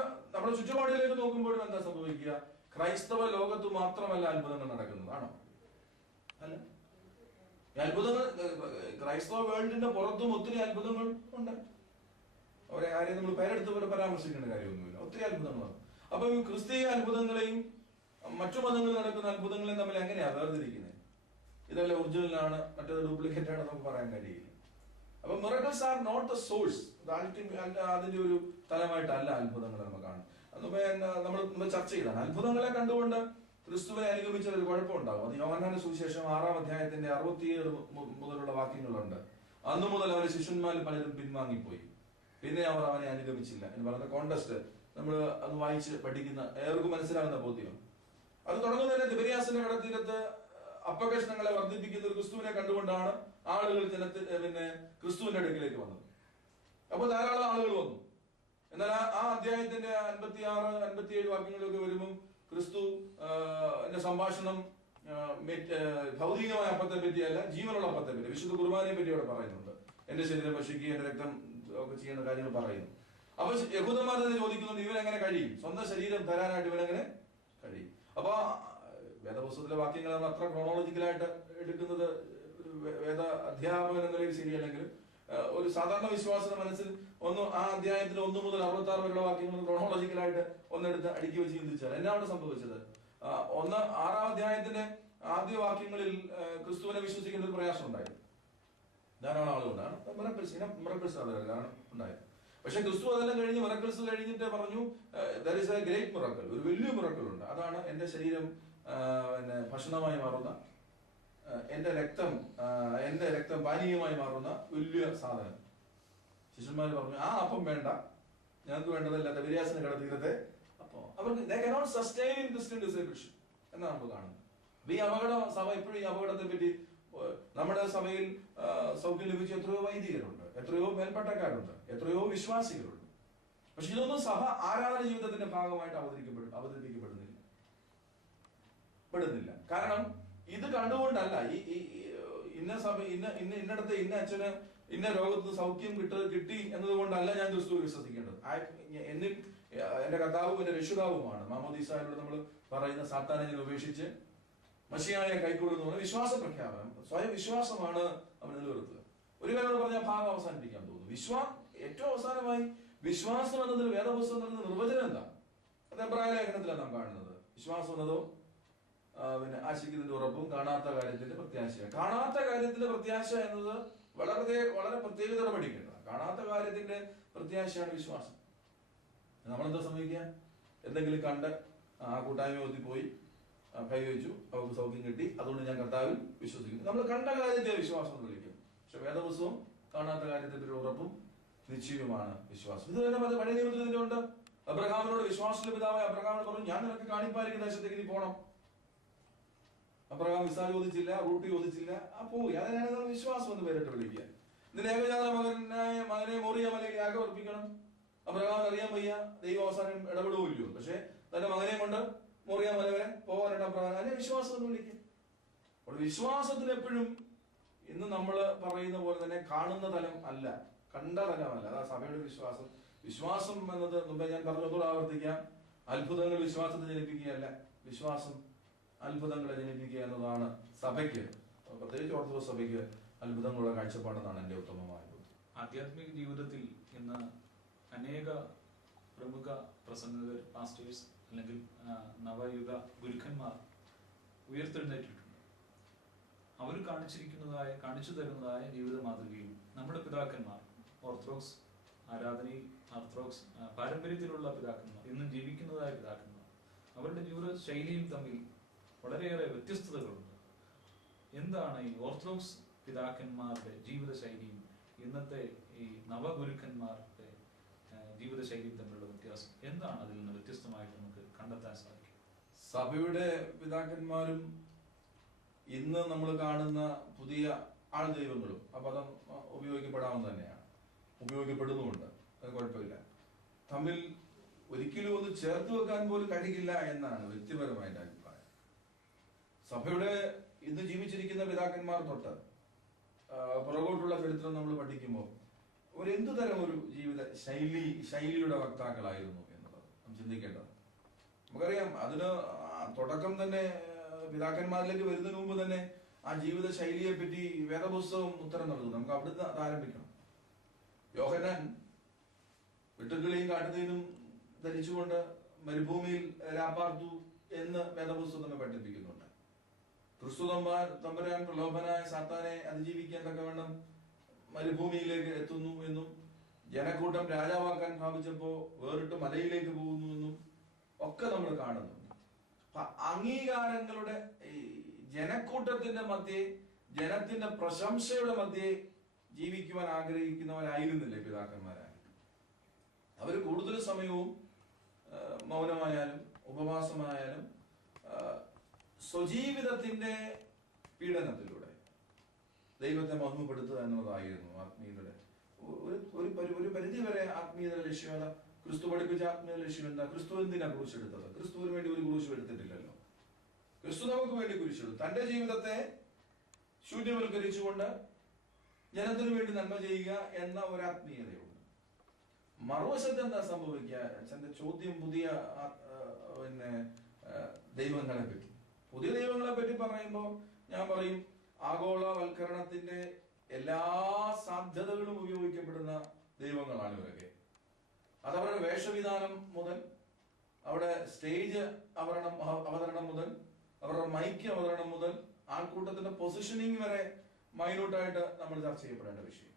ചുറ്റുപാടിലേക്ക് നോക്കുമ്പോഴും എന്താ സംഭവിക്കുക? ക്രൈസ്തവ ലോകത്ത് മാത്രമല്ല അത്ഭുതങ്ങൾ നടക്കുന്നതാണോ? അല്ല, അത്ഭുതങ്ങൾ ക്രൈസ്തവ വേൾഡിന്റെ പുറത്തും ഒത്തിരി അത്ഭുതങ്ങൾ ഉണ്ട്. അവരെ ആരെയും നമ്മൾ പേരെടുത്ത് പരാമർശിക്കേണ്ട കാര്യമൊന്നുമില്ല. ഒത്തിരി അത്ഭുതങ്ങളാണ്. അപ്പൊ ക്രിസ്തീയ അത്ഭുതങ്ങളെയും മറ്റു മതങ്ങളിൽ നടക്കുന്ന അത്ഭുതങ്ങളെയും തമ്മിൽ എങ്ങനെയാ വേർതിരിക്കുന്നത്? ഇതല്ല ഒറിജിനലാണ്, മറ്റേത് ഡ്യൂപ്ലിക്കേറ്റ് ആണ് നമുക്ക് പറയാൻ കഴിയില്ല. അപ്പൊ miracles are not the source. അതിന്റെ ഒരു തലമായിട്ടല്ല അത്ഭുതങ്ങൾ നമ്മൾ കാണും. നമ്മൾ ചർച്ച ചെയ്താണ് അത്ഭുതങ്ങളെ കണ്ടുകൊണ്ട് ക്രിസ്തുവിനെ അനുഗമിച്ച ഒരു കുഴപ്പമുണ്ടാകും. അത് യോഹന്നാന്റെ സുവിശേഷം 6-ാം അധ്യായത്തിന്റെ 67 മുതലുള്ള വാക്യങ്ങളുണ്ട്. അന്നു മുതൽ അവരെ ശിഷ്യന്മാരിൽ പലരും പിൻവാങ്ങിപ്പോയി, പിന്നെ അവർ അവനെ അനുഗമിച്ചില്ല എന്ന് പറയുന്ന കോണ്ടസ്റ്റ് നമ്മൾ അത് വായിച്ച് പഠിക്കുന്ന ഏവർക്കും മനസ്സിലാകുന്ന ബോധ്യം. അത് തുടങ്ങുന്നതിന് തിബരിയാസിന്റെ കടത്തീരത്ത് അപ്പകഷ്ണങ്ങളെ വർദ്ധിപ്പിക്കുന്ന ഒരു ക്രിസ്തുവിനെ കണ്ടുകൊണ്ടാണ് ആളുകൾ ക്രിസ്തുവിന്റെ അടുക്കിലേക്ക് വന്നത്. അപ്പൊ ധാരാളം ആളുകൾ വന്നു. എന്നാൽ ആ അധ്യായത്തിന്റെ 56-57 വാക്യങ്ങളിലൊക്കെ വരുമ്പോൾ ക്രിസ്തു സംഭാഷണം ഭൗതികമായ അപ്പത്തെ പറ്റിയല്ല, ജീവനുള്ള അപ്പത്തെ പറ്റി, വിശുദ്ധ കുർബാനയെ പറ്റി അവിടെ പറയുന്നുണ്ട്. എന്റെ ശരീരം ഭക്ഷിക്കുക, എന്റെ രക്തം ഒക്കെ ചെയ്യുന്ന കാര്യങ്ങൾ പറയുന്നു. അപ്പൊ യഹൂദന്മാർ തന്നെ ചോദിക്കുന്നുണ്ട്, ഇവനെങ്ങനെ കഴിയും, സ്വന്തം ശരീരം തരാനായിട്ട് ഇവനെങ്ങനെ കഴിയും? അപ്പൊ വേദപുസ്തകത്തിലെ വാക്യങ്ങൾ നമ്മൾ അത്ര ക്രോണോളജിക്കലായിട്ട് എടുക്കുന്നത് വേദ അധ്യാപകൻ എന്ന നിലയിൽ ശരിയല്ലെങ്കിലും ഒരു സാധാരണ വിശ്വാസത്തിന്റെ മനസ്സിൽ ആ അധ്യായത്തിൽ 1 മുതൽ 66 വരെയുള്ള വാക്യങ്ങൾ ക്രോണോളജിക്കലായിട്ട് ഒന്നെടുത്ത് അടുക്കി വെച്ച് ചിന്തിച്ചാൽ എന്നാണ് സംഭവിച്ചത്? 6-ാം അധ്യായത്തിന്റെ ആദ്യ വാക്യങ്ങളിൽ ക്രിസ്തുവിനെ വിശ്വസിക്കുന്ന ഒരു പ്രയാസം ഉണ്ടായിരുന്നു. ധാരാളം ആളുകൊണ്ടാണ് മിറക്കിൾസ് ഉണ്ടായത്. പക്ഷെ ക്രിസ്തു അതെല്ലാം കഴിഞ്ഞ് മിറക്കിൾസ് കഴിഞ്ഞിട്ട് പറഞ്ഞു, there is A great miracle, ഒരു വലിയ മിറക്കിൾ ഉണ്ട്. അതാണ് എന്റെ ശരീരം ഭക്ഷണമായി മാറുന്ന, എന്റെ രക്തം പാനീയമായി മാറുന്ന വലിയ സാധനം. ശിഷ്യന്മാർ പറഞ്ഞു, ആ അപ്പം വേണ്ട, ഞങ്ങൾക്ക് വേണ്ടതല്ല തിബരിയാസിന്റെ കടത്തീരത്തെ അപ്പം. അവർക്ക് they cannot sustain in Christian discipleship എന്നാണ് നമ്മൾ കാണുന്നത്. അപ്പൊ ഈ സഭ എപ്പോഴും ഈ അപകടത്തെ പറ്റി, നമ്മുടെ സഭയിൽ സൗഖ്യം ലഭിച്ച എത്രയോ വൈദികരുണ്ട്, എത്രയോ മേൽപ്പട്ടക്കാരുണ്ട്, എത്രയോ വിശ്വാസികളുണ്ട്. പക്ഷെ ഇതൊന്നും സഭ ആരാധന ജീവിതത്തിന്റെ ഭാഗമായിട്ട് അവതരിപ്പിക്കപ്പെടുന്നില്ല. കാരണം ഇത് കണ്ടുകൊണ്ടല്ല, ഇന്ന സഭ ഇന്നടത്ത് ഇന്ന അച്ഛന് ഇന്ന രോഗത്തിന് സൗഖ്യം കിട്ടി എന്നതുകൊണ്ടല്ല ഞാൻ ക്രിസ്തു വിശ്വസിക്കേണ്ടത്. എന്നിൽ എന്റെ കർത്താവും എന്റെ രക്ഷിതാവുമാണ്. മാമോദീസായോട് നമ്മൾ പറയുന്ന സാത്താനെ ഉപേക്ഷിച്ച് മശിഹായെ കൈക്കൊള്ളുന്ന വിശ്വാസ പ്രഖ്യാപനം, സ്വയം വിശ്വാസമാണ് അവൻ നിലനിർത്തുക. ഒരു കാര്യം പറഞ്ഞാൽ ഭാഗം അവസാനിപ്പിക്കാൻ തോന്നുന്നു. ഏറ്റവും അവസാനമായി വിശ്വാസം എന്നതിൽ വേദപുസ്തകം നൽകുന്ന നിർവചനം എന്താ? അത് എബ്രായ ലേഖനത്തിലാണ് നാം കാണുന്നത്. വിശ്വാസം എന്നതോ ആശിക്കുന്നതിന്റെ ഉറപ്പും കാണാത്ത കാര്യത്തിന്റെ പ്രത്യാശയാണ്. കാണാത്ത കാര്യത്തിന്റെ പ്രത്യാശ എന്നത് വളരെ പ്രത്യേകത പഠിക്കേണ്ടത്. കാണാത്ത കാര്യത്തിന്റെ പ്രത്യാശയാണ് വിശ്വാസം. നമ്മളെന്താ സംഭവിക്കുക? എന്തെങ്കിലും കണ്ട് ആ കൂട്ടായ്മ പോയി കൈവച്ചു, അവർക്ക് സൗഖ്യം കിട്ടി, അതുകൊണ്ട് ഞാൻ കർത്താവിൽ വിശ്വസിക്കുന്നു. നമ്മൾ കണ്ട കാര്യത്തെ വിശ്വാസം എന്ന് വിളിക്കും. പക്ഷെ വേദപുസ്തകം കാണാത്ത കാര്യത്തിന്റെ ഉറപ്പും നിശ്ചയവുമാണ് വിശ്വാസം. ഇത് തന്നെ പഴയ നിയമത്തിൽ ഇതിന്റെ ഉണ്ട്. അബ്രഹാമിനോട് വിശ്വാസത്തിന്റെ പിതാവായ അബ്രഹാമിനോട് പറഞ്ഞു, ഞാൻ നിനക്ക് കാണിപ്പാലിക്കുന്ന ദേശത്തേക്ക് നീ പോണം. അബ്രഹാം വിസ ചോദിച്ചില്ല, റൂട്ട് ചോദിച്ചില്ല, പോയി. അതിനാണ് വിശ്വാസം എന്ന് പേരിട്ട് വിളിക്കുക. ഇതിന് ഏകജാത മകനെ മോറിയ മലയിൽ യാഗം അർപ്പിക്കണം. അബ്രഹാം അറിയാൻ വയ്യ, ദൈവം അവസാനം ഇടപെടുകയില്ലയോ. പക്ഷെ തന്റെ മകനെ കൊണ്ട് മോറിയ മല വരെ പോകാനായിട്ട് അബ്രഹാം അതിനെ വിശ്വാസം എന്ന് വിളിക്കും. അപ്പോൾ വിശ്വാസത്തിന് എപ്പോഴും ഇന്ന് നമ്മൾ പറയുന്ന പോലെ തന്നെ കാണുന്ന തലം അല്ല, കണ്ട തലമല്ല. അതാ സഭയുടെ വിശ്വാസം. വിശ്വാസം എന്നത് മുമ്പേ ഞാൻ പറഞ്ഞതോട് ആവർത്തിക്കാം, അത്ഭുതങ്ങൾ വിശ്വാസത്തെ ജനിപ്പിക്കുകയല്ല, വിശ്വാസം അത്ഭുതങ്ങളെ ജനിപ്പിക്കുക എന്നതാണ് സഭയ്ക്ക്, പ്രത്യേകിച്ച് ഓർത്തഡോക്സ് സഭയ്ക്ക് അത്ഭുതങ്ങളുടെ കാഴ്ചപ്പാടെന്നാണ് എന്റെ ഉത്തമമായ ബോധ്യം. ആധ്യാത്മിക ജീവിതത്തിൽ ഇന്ന് അനേക പ്രമുഖ പ്രസംഗകർ, പാസ്റ്റേഴ്സ് അല്ലെങ്കിൽ നവയുഗ ഗുരുക്കന്മാർ ഉയർത്തെഴുന്നേറ്റിട്ടുണ്ട്. അവർ കാണിച്ചു തരുന്നതായ ജീവിത മാതൃകയും നമ്മുടെ പിതാക്കന്മാർ, ഓർത്തഡോക്സ് ആരാധനയിൽ ഓർത്തഡോക്സ് പാരമ്പര്യത്തിലുള്ള പിതാക്കന്മാർ, ഇന്നും ജീവിക്കുന്നതായ പിതാക്കന്മാർ, അവരുടെ ജീവിത ശൈലിയും തമ്മിൽ വളരെയേറെ വ്യത്യസ്തതകളുണ്ട്. എന്താണ് ഈ ഓർത്തഡോക്സ് പിതാക്കന്മാരുടെ ജീവിത ശൈലിയും ഇന്നത്തെ ഈ നവഗുരുക്കന്മാരുടെ ജീവിത ശൈലിയും തമ്മിലുള്ള വ്യത്യാസം എന്താണ്? അതിൽ നിന്ന് വ്യത്യസ്തമായിട്ട് നമുക്ക് കണ്ടെത്താൻ സാധിക്കും. സഭയുടെ പിതാക്കന്മാരും ഇന്ന് നമ്മൾ കാണുന്ന പുതിയ ആൾ ദൈവങ്ങളും ആ പദം ഉപയോഗിക്കപ്പെടാവുന്ന തന്നെയാണ്, ഉപയോഗിക്കപ്പെടുന്നുമുണ്ട്. അത് കുഴപ്പമില്ല. തമ്മിൽ ഒരിക്കലും ഒന്ന് ചേർത്ത് വെക്കാൻ പോലും കഴിയില്ല എന്നാണ് വ്യക്തിപരമായ എന്റെ അഭിപ്രായം. സഭയുടെ ഇന്ന് ജീവിച്ചിരിക്കുന്ന പിതാക്കന്മാർ തൊട്ട് പുറകോട്ടുള്ള ചരിത്രം നമ്മൾ പഠിക്കുമ്പോൾ എന്തു തരം ഒരു ജീവിത ശൈലിയുടെ വക്താക്കളായിരുന്നു എന്നുള്ളത് നാം ചിന്തിക്കേണ്ടത്. നമുക്കറിയാം, അതിന് തുടക്കം തന്നെ പിതാക്കന്മാരിലേക്ക് വരുന്നതിന് മുമ്പ് തന്നെ ആ ജീവിത ശൈലിയെ പറ്റി വേദപുസ്തകം ഉത്തരം നൽകുന്നു. നമുക്ക് അവിടുന്ന് ആരംഭിക്കണം. യോഹന്നാൻ വെട്ടുക്കിളിയും കാട്ടുതീനും ധരിച്ചുകൊണ്ട് മരുഭൂമിയിൽ രാപ്പാർത്തു എന്ന് വേദപുസ്തകം നമ്മെ പഠിപ്പിക്കുന്നുണ്ട്. ക്രിസ്തു തമ്പുരാൻ പ്രലോഭനായ സാത്താനെ അതിജീവിക്കാൻ തക്കവണ്ണം മരുഭൂമിയിലേക്ക് എത്തുന്നു എന്നും ജനക്കൂട്ടം രാജാവാക്കാൻ ഭാവിച്ചപ്പോ വേറിട്ട് മലയിലേക്ക് പോകുന്നു എന്നും ഒക്കെ നമ്മൾ കാണുന്നുണ്ട്. അംഗീകാരങ്ങളുടെ ജനക്കൂട്ടത്തിന്റെ മധ്യേ, ജനത്തിന്റെ പ്രശംസയുടെ മധ്യേ ജീവിക്കുവാൻ ആഗ്രഹിക്കുന്നവരായിരുന്നില്ലേ പിതാക്കന്മാരായി? അവര് കൂടുതൽ സമയവും മൗനമായാലും ഉപവാസമായാലും സ്വജീവിതത്തിന്റെ പീഡനത്തിലൂടെ ദൈവത്തെ മഹിമപ്പെടുത്തുക എന്നുള്ളതായിരുന്നു ആത്മീയതയുടെ ഒരു പരിധി വരെ ആത്മീയതയുടെ ലക്ഷ്യം. അതാ ക്രിസ്തു പഠിപ്പിച്ച ആത്മീയ ലക്ഷ്യം എന്താ? ക്രിസ്തു എന്തിനാ കുരിശെടുത്തത്? ക്രിസ്തുവിന് വേണ്ടി ഒരു കുരിശും എടുത്തിട്ടില്ലല്ലോ. ക്രിസ്തു നമുക്ക് വേണ്ടി കുരിശെടുത്തു. തന്റെ ജീവിതത്തെ ശൂന്യവൽക്കരിച്ചുകൊണ്ട് ജനത്തിനു വേണ്ടി നന്മ ചെയ്യുക എന്ന ഒരു ആത്മീയതയുണ്ട്. മറുവശത്ത് എന്താ സംഭവിക്കുക? അച്ഛന്റെ ചോദ്യം പുതിയ ദൈവങ്ങളെ പറ്റി, പുതിയ ദൈവങ്ങളെ പറ്റി പറയുമ്പോൾ ഞാൻ പറയും ആഗോളവൽക്കരണത്തിന്റെ എല്ലാ സാധ്യതകളും ഉപയോഗിക്കപ്പെടുന്ന ദൈവങ്ങളാണ് ഇവരൊക്കെ. അതവരുടെ വേഷവിധാനം മുതൽ, അവിടെ സ്റ്റേജ് അവതരണം മുതൽ, അവരുടെ മൈക്ക് അവതരണം മുതൽ, ആൾക്കൂട്ടത്തിന്റെ പൊസിഷനിങ് വരെ മൈന്യൂട്ടായിട്ട് നമ്മൾ ചർച്ച ചെയ്യപ്പെടേണ്ട വിഷയം.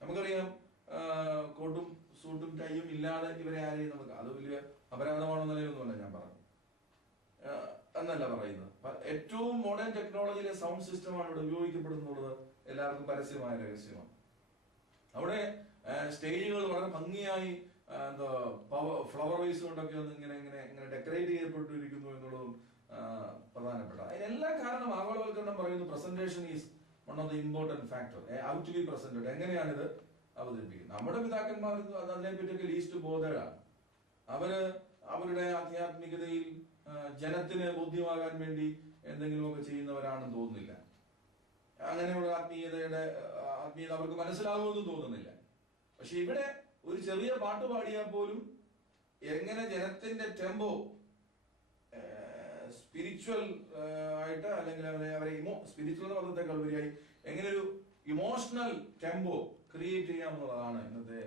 നമുക്കറിയാം, കോട്ടും സൂട്ടും ടൈയും ഇല്ലാതെ ഇവരെ ആരെയും നമുക്ക്, അത് വലിയ അപരാധമാണോ നിലയിലൊന്നുമല്ല ഞാൻ പറഞ്ഞു എന്നല്ല പറയുന്നത്. ഏറ്റവും മോഡേൺ ടെക്നോളജിയിലെ സൗണ്ട് സിസ്റ്റമാണ് ഇവിടെ ഉപയോഗിക്കപ്പെടുന്നുള്ളത് എല്ലാവർക്കും പരസ്യമായ രഹസ്യമാണ്. അവിടെ സ്റ്റേജുകൾ വളരെ ഭംഗിയായി ഫ്ലവർ വൈസ് കൊണ്ടൊക്കെ ഒന്ന് ഇങ്ങനെ ഡെക്കറേറ്റ് ചെയ്യപ്പെട്ടിരിക്കുന്നു എന്നുള്ളതും പ്രധാനപ്പെട്ട. അതിനെല്ലാം കാരണം ആഗോളവൽക്കരണം പറയുന്നു presentation is one of the important factor. How to be presented, എങ്ങനെയാണിത് അവതരിപ്പിക്കുന്നത്. നമ്മുടെ പിതാക്കന്മാർ അതിനെപ്പറ്റിയൊക്കെ ലീസ്റ്റ് ബോധേഡാണ്. അവരുടെ ആധ്യാത്മികതയിൽ ജനത്തിന് ബോധ്യമാകാൻ വേണ്ടി എന്തെങ്കിലുമൊക്കെ ചെയ്യുന്നവരാണെന്ന് തോന്നുന്നില്ല. അങ്ങനെയുള്ള ആത്മീയത അവർക്ക് മനസ്സിലാകുമെന്നും തോന്നുന്നില്ല. പക്ഷെ ഇവിടെ ഒരു ചെറിയ പാട്ട് പാടിയാൽ പോലും എങ്ങനെ ജനത്തിന്റെ ടെമ്പോ സ്പിരിച്വൽ ആയിട്ട്, അല്ലെങ്കിൽ അവരെ സ്പിരിച്വൽ പദത്തെക്കാൾ ഉപരിയായി എങ്ങനെ ഒരു ഇമോഷണൽ ടെമ്പോ ക്രിയേറ്റ് ചെയ്യാമെന്നുള്ളതാണ് ഇന്നത്തെ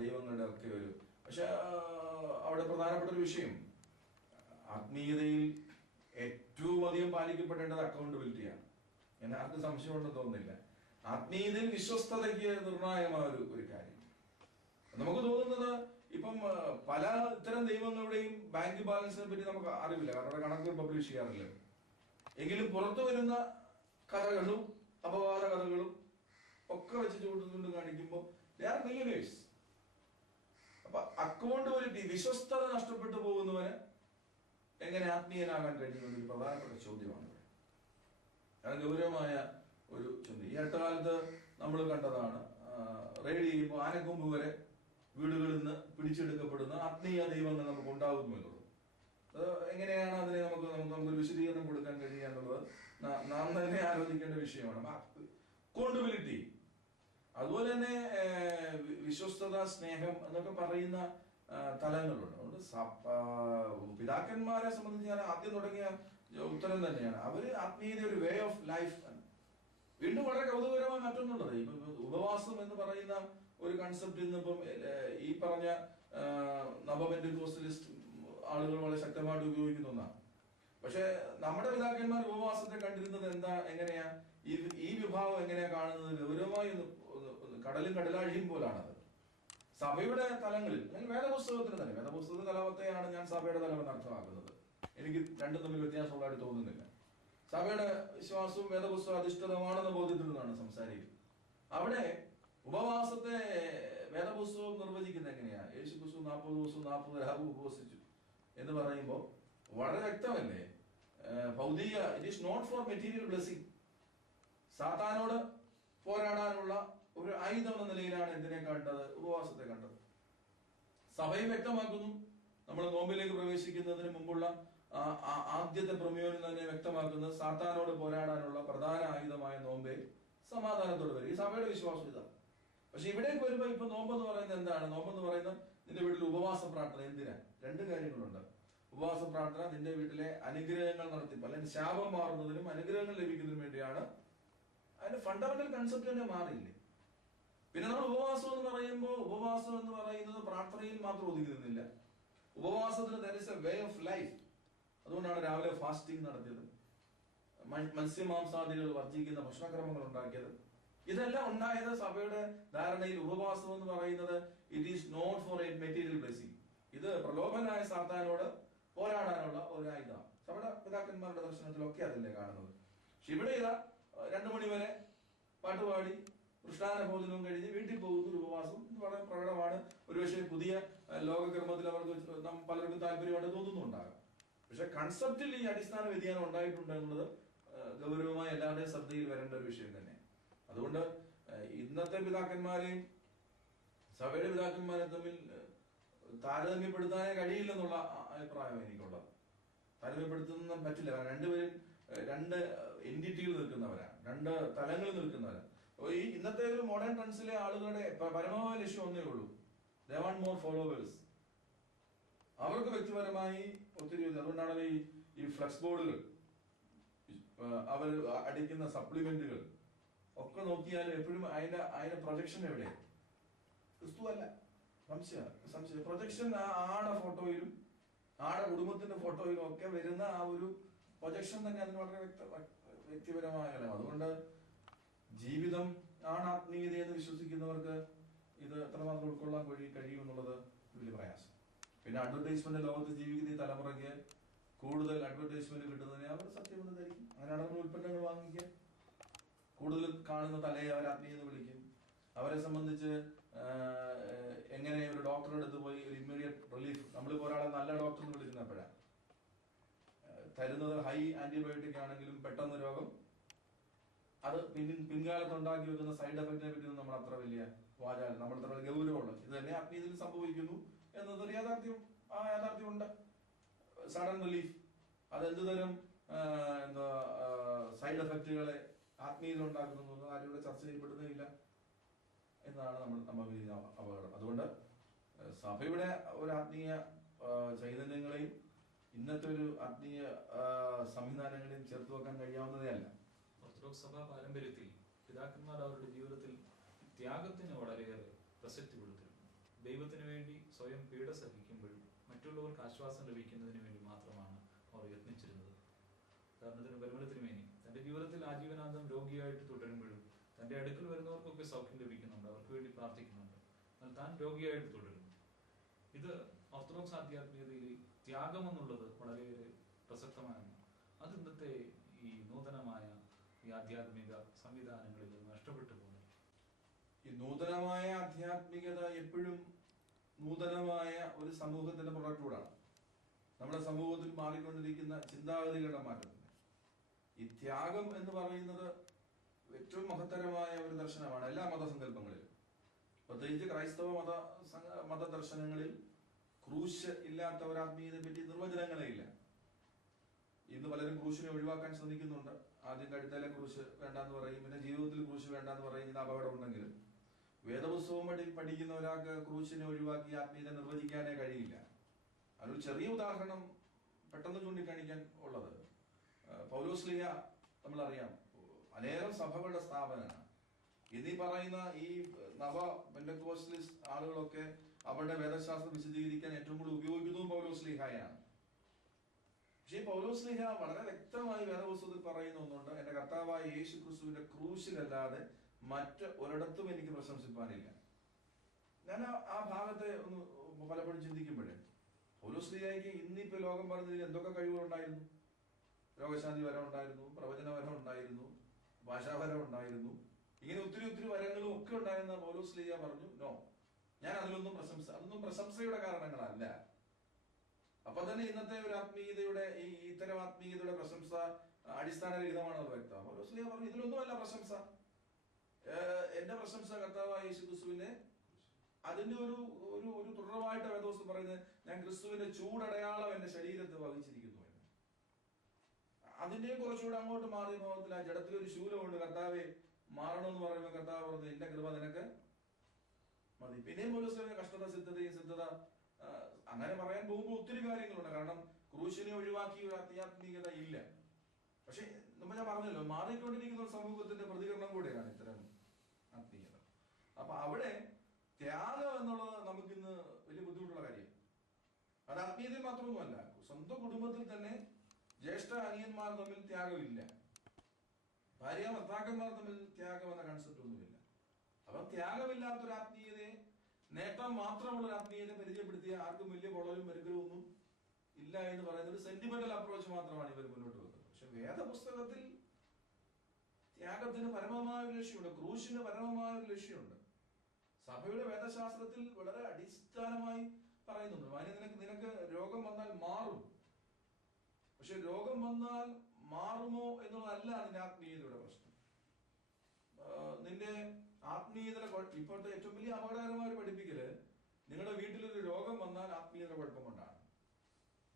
ദൈവങ്ങളുടെ ഒക്കെ ഒരു. പക്ഷെ അവിടെ പ്രധാനപ്പെട്ട ഒരു വിഷയം, ആത്മീയതയിൽ ഏറ്റവും അധികം പാലിക്കപ്പെടേണ്ടത് അക്കൗണ്ടബിലിറ്റിയാണ്. എന്നെ ആർക്കും സംശയമുണ്ടെന്ന് തോന്നുന്നില്ല. ആത്മീയതയിൽ വിശ്വസ്തതയ്ക്ക് നിർണായകമായ ഒരു കാര്യം. നമുക്ക് തോന്നുന്നത് ഇപ്പം പല ഇത്തരം ദൈവങ്ങളുടെയും ബാങ്ക് ബാലൻസിനെ പറ്റി നമുക്ക് അറിവില്ല, കാരണം അവിടെ കണക്കുകൾ പബ്ലിഷ് ചെയ്യാറില്ല. എങ്കിലും പുറത്തു വരുന്ന കഥകളും അപവാദ കഥകളും ഒക്കെ വെച്ച് ചൂണ്ടുകൊണ്ട് കാണിക്കുമ്പോൾ ദേ ആർ മില്യനേഴ്സ്. അപ്പൊ അക്കൗണ്ടബിലിറ്റി, വിശ്വസ്തത നഷ്ടപ്പെട്ടു പോകുന്നവന് എങ്ങനെ ആത്മീയനാകാൻ കഴിയുന്ന ഒരു പ്രധാനപ്പെട്ട ചോദ്യമാണ് ഇവിടെ. അത് ഗൗരവമായ ഒരു ചോദ്യം. ഈ അടുത്ത കാലത്ത് നമ്മൾ കണ്ടതാണ്, റെയ്ഡ് ചെയ്യുമ്പോൾ ആനക്കൊമ്പ് വരെ വീടുകളിൽ നിന്ന് പിടിച്ചെടുക്കപ്പെടുന്ന ആത്മീയ ദൈവങ്ങൾ നമുക്ക് ഉണ്ടാകുന്നു എന്നുള്ളത്. അത് എങ്ങനെയാണ് അതിനെ നമുക്കൊരു വിശദീകരണം കൊടുക്കാൻ കഴിയുക എന്നുള്ളത് നാം തന്നെ ആലോചിക്കേണ്ട വിഷയമാണ്. അക്കൗണ്ടബിലിറ്റി, അതുപോലെ തന്നെ വിശ്വസ്തത, സ്നേഹം എന്നൊക്കെ പറയുന്ന തലങ്ങളുണ്ട്. അതുകൊണ്ട് പിതാക്കന്മാരെ സംബന്ധിച്ച് ഞാൻ ആദ്യം തുടങ്ങിയ ഉത്തരം തന്നെയാണ്, അവര് ആത്മീയത ഒരു വേ ഓഫ് ലൈഫ്. വീണ്ടും വളരെ കൗതുകകരമായ മറ്റൊന്നുള്ളത്, ഇപ്പൊ ഉപവാസം എന്ന് പറയുന്ന ഒരു കൺസെപ്റ്റ് ഇന്നിപ്പം ഈ പറഞ്ഞ നവപെന്റക്കോസ്റ്റലിസ്റ്റ് ആളുകൾ വളരെ ശക്തമായിട്ട് ഉപയോഗിക്കുന്ന ഒന്നാണ്. പക്ഷെ നമ്മുടെ പിതാക്കന്മാർ ഉപവാസത്തെ കണ്ടിരുന്നത് എങ്ങനെയാ, ഈ വിഭാഗം എങ്ങനെയാ കാണുന്നത്? ഗൗരവമായി കടലും കടലാഴിയും പോലാണത്. സഭയുടെ തലങ്ങളിൽ, അല്ലെങ്കിൽ വേദപുസ്തകത്തിന്റെ തലവത്തെയാണ് ഞാൻ സഭയുടെ തലമെന്ന് അർത്ഥമാക്കുന്നത്. എനിക്ക് രണ്ടും തമ്മിൽ വ്യത്യാസമുള്ളതായിട്ട് തോന്നുന്നില്ല. സഭയുടെ വിശ്വാസവും വേദപുസ്തക അധിഷ്ഠിതമാണെന്ന ബോധ്യത്തിൽ നിന്നാണ് സംസാരിക്കുന്നത്. അവിടെ ഉപവാസത്തെ വേദപുസ്തകം നിർവചിക്കുന്നത് എങ്ങനെയാ? യേശു ക്രിസ്തു 40 ദിവസവും 40 രാവും ഉപവസിച്ചു എന്ന് പറയുമ്പോൾ വളരെ വ്യക്തമല്ലേ? ഭൗതിക, it is not for material blessing. സാത്താനോട് പോരാടാനുള്ള ഒരു ആയുധം എന്ന നിലയിലാണ് എന്തിനെ കണ്ടത്? ഉപവാസത്തെ കണ്ടത്. സഭയും വ്യക്തമാക്കുന്നു, നമ്മൾ നോമ്പിലേക്ക് പ്രവേശിക്കുന്നതിന് മുമ്പുള്ള ആദ്യത്തെ പ്രമേയം തന്നെ വ്യക്തമാക്കുന്നത് സാത്താനോട് പോരാടാനുള്ള പ്രധാന ആയുധമായ നോമ്പെ സമാധാനത്തോട് വരും. ഈ സഭയുടെ വിശ്വാസം ഇതാണ്. പക്ഷെ ഇവിടേക്ക് വരുമ്പോ ഇപ്പൊ നോമ്പെന്ന് പറയുന്നത് എന്താണ്? നോമ്പെന്ന് പറയുന്നത് നിന്റെ വീട്ടിൽ ഉപവാസ പ്രാർത്ഥന. എന്തിനാ? രണ്ട് കാര്യങ്ങളുണ്ട്. ഉപവാസ പ്രാർത്ഥന നിന്റെ വീട്ടിലെ അനുഗ്രഹങ്ങൾ നടത്തിപ്പ്, അല്ലെങ്കിൽ ശാപം മാറുന്നതിനും അനുഗ്രഹങ്ങൾ ലഭിക്കുന്നതിനും വേണ്ടിയാണ്. അതിന്റെ ഫണ്ടമെന്റൽ കൺസെപ്റ്റ് തന്നെ മാറിയില്ലേ? പിന്നെ നമ്മൾ ഉപവാസം എന്ന് പറയുമ്പോൾ ഉപവാസം എന്ന് പറയുന്നത് പ്രാർത്ഥനയിൽ മാത്രം ഒതുങ്ങി നിന്നില്ല. ഉപവാസത്തിന് there is a way of life. അതുകൊണ്ടാണ് രാവിലെ ഫാസ്റ്റിംഗ് നടത്തിയത്, മത്സ്യമാംസാദികൾ വർജിക്കുന്ന ഭക്ഷണക്രമങ്ങൾ ഉണ്ടാക്കിയത്. ഇതെല്ലാം ഉണ്ടായത് സഭയുടെ ധാരണയിൽ ഉപവാസം എന്ന് പറയുന്നത് it is not for a material blessing. ഇത് പ്രലോഭനായ സാത്താനോട് പോരാടാനുള്ള ഒരു ആയുധമാണ്. സഭയുടെ പിതാക്കന്മാരുടെ ദർശനത്തിലൊക്കെ അതല്ലേ കാണുന്നത്. പക്ഷെ ഇവിടെ ഇതാ 2 മണി വരെ പാട്ടുപാടി കൃഷ്ണാന ഭോജനവും കഴിഞ്ഞ് വീട്ടിൽ പോകുന്ന ഒരു ഉപവാസം വളരെ പ്രകടമാണ്. ഒരുപക്ഷെ പുതിയ ലോകക്രമത്തിൽ അവർക്ക് പലർക്കും താല്പര്യമായിട്ട് തോന്നുന്നുണ്ടാകാം. പക്ഷെ കൺസെപ്റ്റിൽ ഈ അടിസ്ഥാന വ്യതിയാനം ഉണ്ടായിട്ടുണ്ട് എന്നുള്ളത് ഗൗരവമായി എല്ലാവരുടെയും ശ്രദ്ധയിൽ വരേണ്ട ഒരു വിഷയം തന്നെ. അതുകൊണ്ട് ഇന്നത്തെ പിതാക്കന്മാരെയും സഭയുടെ പിതാക്കന്മാരെ തമ്മിൽ താരതമ്യപ്പെടുത്താനേ കഴിയില്ലെന്നുള്ള അഭിപ്രായം എനിക്കുള്ളത്. താരതമ്യപ്പെടുത്തുന്ന പറ്റില്ല. കാരണം രണ്ടുപേരും രണ്ട് എൻറ്റിറ്റികൾ നിൽക്കുന്നവരാണ്, രണ്ട് തലങ്ങളിൽ നിൽക്കുന്നവരാണ്. ഈ ഇന്നത്തെ ഒരു മോഡേൺ ട്രെൻഡ്സിലെ ആളുകളുടെ പരമാവധി ലക്ഷ്യം ഒന്നേ ഉള്ളൂ, ദേ വാണ്ട് മോർ ഫോളോവേഴ്സ്. അവർക്ക് വ്യക്തിപരമായി ഒത്തിരി, അതുകൊണ്ടാണ് ഈ ഫ്ലെക്സ് ബോർഡുകൾ, അവർ അടിക്കുന്ന സപ്ലിമെന്റുകൾ ഒക്കെ നോക്കിയാലും എപ്പോഴും അതിന്റെ പ്രൊജക്ഷൻ എവിടെ? ക്രിസ്തു അല്ല, സംശയം. പ്രൊജക്ഷൻ ആടെ ഫോട്ടോയിലും ആടെ കുടുംബത്തിന്റെ ഫോട്ടോയിലും ഒക്കെ വരുന്ന ആ ഒരു പ്രൊജക്ഷൻ തന്നെ അതിന് വളരെ വ്യക്തിപരമായ കാലം. അതുകൊണ്ട് ജീവിതം ആണ് ആത്മീയത എന്ന് വിശ്വസിക്കുന്നവർക്ക് ഇത് എത്രമാത്രം ഉൾക്കൊള്ളാൻ കഴിയും എന്നുള്ളത് വലിയ പ്രയാസം. പിന്നെ അഡ്വർടൈസ്മെന്റ് ലോകത്ത് ജീവിക്കുന്ന ഈ തലമുറയ്ക്ക് കൂടുതൽ അഡ്വർടൈസ്മെന്റ് കിട്ടുന്നതിനെ അവർ സത്യം ധരിക്കും. അങ്ങനെയാണ് നമ്മൾ ഉൽപ്പന്നങ്ങൾ വാങ്ങിക്കുക. കൂടുതൽ കാണുന്ന തലയെ അവർ ആത്മീയത എന്ന് വിളിക്കും. അവരെ സംബന്ധിച്ച് എങ്ങനെ ഒരു ഡോക്ടറുടെ അടുത്ത് പോയി ഒരു ഇമ്മീഡിയറ്റ് റിലീഫ്, നമ്മളിപ്പോ ഒരാളെ നല്ല ഡോക്ടർ എന്ന് വിളിക്കുന്നപ്പോഴാണ് തരുന്നത് ഹൈ ആന്റിബയോട്ടിക് ആണെങ്കിലും പെട്ടെന്ന് രോഗം, അത് പിൻകാലത്ത് ഉണ്ടാക്കി വെക്കുന്ന സൈഡ് എഫക്റ്റിനെ പറ്റി നമ്മൾ അത്ര വലിയ വാചാൽ, നമ്മൾ അത്ര ഗൗരവമുള്ളത് ഇത് തന്നെ ആത്മീയതയിൽ സംഭവിക്കുന്നു എന്നതൊരു യാഥാർത്ഥ്യമുണ്ട്. സഡൻ റിലീഫ്, അത് എന്ത് തരം സൈഡ് എഫക്റ്റുകളെ ആത്മീയത ഉണ്ടാക്കുന്നു ആരും ഇവിടെ ചർച്ച ചെയ്യപ്പെടുന്നില്ല എന്നതാണ് നമ്മൾ അപകടം. അതുകൊണ്ട് സഭയുടെ ഒരു ആത്മീയ ചൈതന്യങ്ങളെയും ഇന്നത്തെ ഒരു ആത്മീയ സംവിധാനങ്ങളെയും ചേർത്ത് വെക്കാൻ കഴിയാവുന്നതേ അല്ല. ഓർത്തഡോക്സ് സഭാ പാരമ്പര്യത്തിൽ പിതാക്കന്മാർ അവരുടെ ജീവിതത്തിൽ ത്യാഗത്തിന് വളരെയേറെ പ്രസക്തി കൊടുത്തിരുന്നു. ദൈവത്തിന് വേണ്ടി സ്വയം പീഡ സഹിക്കുമ്പോഴും മറ്റുള്ളവർക്ക് ആശ്വാസം ലഭിക്കുന്നതിന് വേണ്ടി മാത്രമാണ് അവർ യത്നിച്ചിരുന്നത്. ഉദാഹരണത്തിന് പരിമല തിരുമേനി തന്റെ ജീവിതത്തിൽ ആജീവനാന്തം രോഗിയായിട്ട് തുടരുമ്പോഴും തന്റെ അടുക്കൽ വരുന്നവർക്കൊക്കെ സൗഖ്യം ലഭിക്കുന്നുണ്ട്, അവർക്ക് വേണ്ടി പ്രാർത്ഥിക്കുന്നുണ്ട്, എന്നാൽ താൻ രോഗിയായിട്ട് തുടരുന്നു. ഇത് ഓർത്തഡോക്സ് ആധ്യാത്മികതയിൽ ത്യാഗം എന്നുള്ളത് വളരെയേറെ പ്രസക്തമാണ്. അത് ഇന്നത്തെ ഈ നൂതനമായ ഈ ആധ്യാത്മിക സംവിധാനങ്ങളിൽ നഷ്ടപ്പെട്ടു പോകുന്നു. ഈ നൂതനമായ ആധ്യാത്മികത എപ്പോഴും നൂതനമായ ഒരു സമൂഹത്തിന്റെ പ്രൊഡക്റ്റൂടാണ്. നമ്മുടെ സമൂഹത്തിൽ മാറിക്കൊണ്ടിരിക്കുന്ന ചിന്താഗതികളുടെ മാറ്റം. ഈ ത്യാഗം എന്ന് പറയുന്നത് ഏറ്റവും മഹത്തരമായ ഒരു ദർശനമാണ് എല്ലാ മതസങ്കല്പങ്ങളിലും. പ്രത്യേകിച്ച് ക്രൈസ്തവ മതദർശനങ്ങളിൽ ക്രൂശ് ഇല്ലാത്ത ഒരു ആത്മീയതയെ പറ്റി നിർവചനങ്ങളേ ഇല്ല. ഇന്ന് പലരും ക്രൂശിനെ ഒഴിവാക്കാൻ ശ്രമിക്കുന്നുണ്ട്. ആദ്യം കഴുത്തേലെ ക്രൂശ് വേണ്ടാന്ന് പറയും, പിന്നെ ജീവിതത്തിൽ ക്രൂശ് വേണ്ടാന്ന് പറയും. ഇത് അപകടമുണ്ടെങ്കിലും വേദപുസ്തകം പഠിക്കുന്ന ഒരാൾക്ക് ക്രൂശിനെ ഒഴിവാക്കി ആത്മീയത നിർവചിക്കാനേ കഴിയില്ല. അതിനൊരു ചെറിയ ഉദാഹരണം പെട്ടെന്ന് ചൂണ്ടിക്കാണിക്കാൻ ഉള്ളത്, പൗലോസ്ലീഹ നമ്മളറിയാം, അനേകം സഭകളുടെ സ്ഥാപനമാണ്. ഇന്നീ പറയുന്ന ഈ നവ പെന്തക്കോസ്റ്റലിസ്റ്റ് ആളുകളൊക്കെ അവരുടെ വേദശാസ്ത്രം വിശദീകരിക്കാൻ ഏറ്റവും കൂടുതൽ ഉപയോഗിക്കുന്നതും പൗലോസ്ലീഹയാണ്. പക്ഷേ പൗലോസ്ലീഹ വളരെ വ്യക്തമായി വേദപുസ്തകത്തിൽ പറയുന്ന ഒന്നുണ്ട്, എന്റെ കർത്താവായ യേശു ക്രിസ്തുവിന്റെ ക്രൂശിലല്ലാതെ മറ്റ് ഒരിടത്തും എനിക്ക് പ്രശംസിപ്പാനില്ല. ഞാൻ ആ ഭാഗത്തെ ഒന്ന് പലപ്പോഴും ചിന്തിക്കുമ്പോഴേ പൗലോസ്ലീഹയ്ക്ക് ഇന്നിപ്പോ ലോകം പറഞ്ഞതിൽ എന്തൊക്കെ കഴിവുകളുണ്ടായിരുന്നു? രോഗശാന്തി വരം ഉണ്ടായിരുന്നു, പ്രവചന വരം ഉണ്ടായിരുന്നു, ഭാഷാവരം ഉണ്ടായിരുന്നു, ഇങ്ങനെ ഒത്തിരി വരങ്ങളും ഒക്കെ ഉണ്ടായിരുന്ന പൗലോസ്ലീഹ പറഞ്ഞു, നോ, ഞാൻ അതൊന്നും പ്രശംസയുടെ കാരണങ്ങളല്ല. അപ്പൊ തന്നെ ഇന്നത്തെ ഒരു ആത്മീയതയുടെ ഇത്തരം ആത്മീയതയുടെ പ്രശംസ അടിസ്ഥാനരഹിതമാണെന്ന് വ്യക്തമാണ്. പൗലോസ്ലീഹ പറഞ്ഞു, ഇതിലൊന്നുമല്ല പ്രശംസ. എന്റെ പ്രശംസ കർത്താവായ യേശു ക്രിസ്തുവിനെ, അതിന്റെ ഒരു തുടർവായിട്ട് വേദപുസ്തകം പറയുന്നത്, ഞാൻ ക്രിസ്തുവിന്റെ ചൂടടയാളം എന്റെ ശരീരത്തെ വഹിച്ചിരിക്കുന്നു എന്ന്. അതിന്റെയും കുറച്ചുകൂടെ അങ്ങോട്ട് മാറിയ ഭാവത്തിൽ ആ ജഡത്തിലൊരു ശൂലമുണ്ട്, കർത്താവെ മാറണമെന്ന് പറയുമ്പോൾ കർത്താവ് പറഞ്ഞു, എന്റെ കൃപ നിനക്ക് മതി. പിന്നെയും പൗലോസ്ലീഹ കഷ്ടത സിദ്ധത അങ്ങനെ പറയാൻ പോകുമ്പോൾ ഒത്തിരി കാര്യങ്ങളുണ്ട്. കാരണം ക്രൂശിനെ ഒഴിവാക്കി ഒരു ആധ്യാത്മികത ഇല്ല. പക്ഷെ നമ്മൾ ഞാൻ പറഞ്ഞല്ലോ, മാറിക്കൊണ്ടിരിക്കുന്ന ഒരു സമൂഹത്തിന്റെ പ്രതികരണം കൂടെയാണ് ഇത്തരം ആത്മീയത. അപ്പൊ അവിടെ ത്യാഗം എന്നുള്ളത് നമുക്കിന്ന് വലിയ ബുദ്ധിമുട്ടുള്ള കാര്യം. അത് ആത്മീയതയിൽ മാത്രമൊന്നുമല്ല, സ്വന്തം കുടുംബത്തിൽ തന്നെ ജ്യേഷ്ഠ അനിയന്മാർ തമ്മിൽ ത്യാഗമില്ല, ഭാര്യ ഭർത്താക്കന്മാർ തമ്മിൽ ത്യാഗം എന്ന കൺസെപ്റ്റ് ഒന്നുമില്ല. അപ്പം ത്യാഗമില്ലാത്തൊരു ആത്മീയതയെ, നേട്ടം മാത്രമുള്ള ഒരു ആത്മീയതയെ പരിചയപ്പെടുത്തിയ ആർക്കും വലിയ പൊളലും മെരുകലും ഒന്നും ഇല്ല എന്ന് പറയുന്നത് ഒരു സെന്റിമെന്റൽ അപ്രോച്ച് മാത്രമാണ് ഇവർ മുന്നോട്ട് വെക്കുന്നത്. പക്ഷെ വേദപുസ്തകത്തിൽ ത്യാഗത്തിന് പരമമായ ഒരു ലക്ഷ്യമുണ്ട്, ക്രൂശിന് പരമമായ ഒരു ലക്ഷ്യമുണ്ട്. സഭയുടെ വേദശാസ്ത്രത്തിൽ വളരെ അടിസ്ഥാനമായി പറയുന്നുണ്ട്, നിനക്ക് രോഗം വന്നാൽ മാറും, പക്ഷെ രോഗം വന്നാൽ മാറുമോ എന്നുള്ളതല്ല അതിന്റെ ആത്മീയതയുടെ പ്രശ്നം. നിന്റെ ആത്മീയതയുടെ ഇപ്പോഴത്തെ ഏറ്റവും വലിയ അപകടകരമായ ഒരു പഠിപ്പിക്കല്, നിങ്ങളുടെ വീട്ടിലൊരു രോഗം വന്നാൽ ആത്മീയതയുടെ കുഴപ്പം കൊണ്ടാണ്,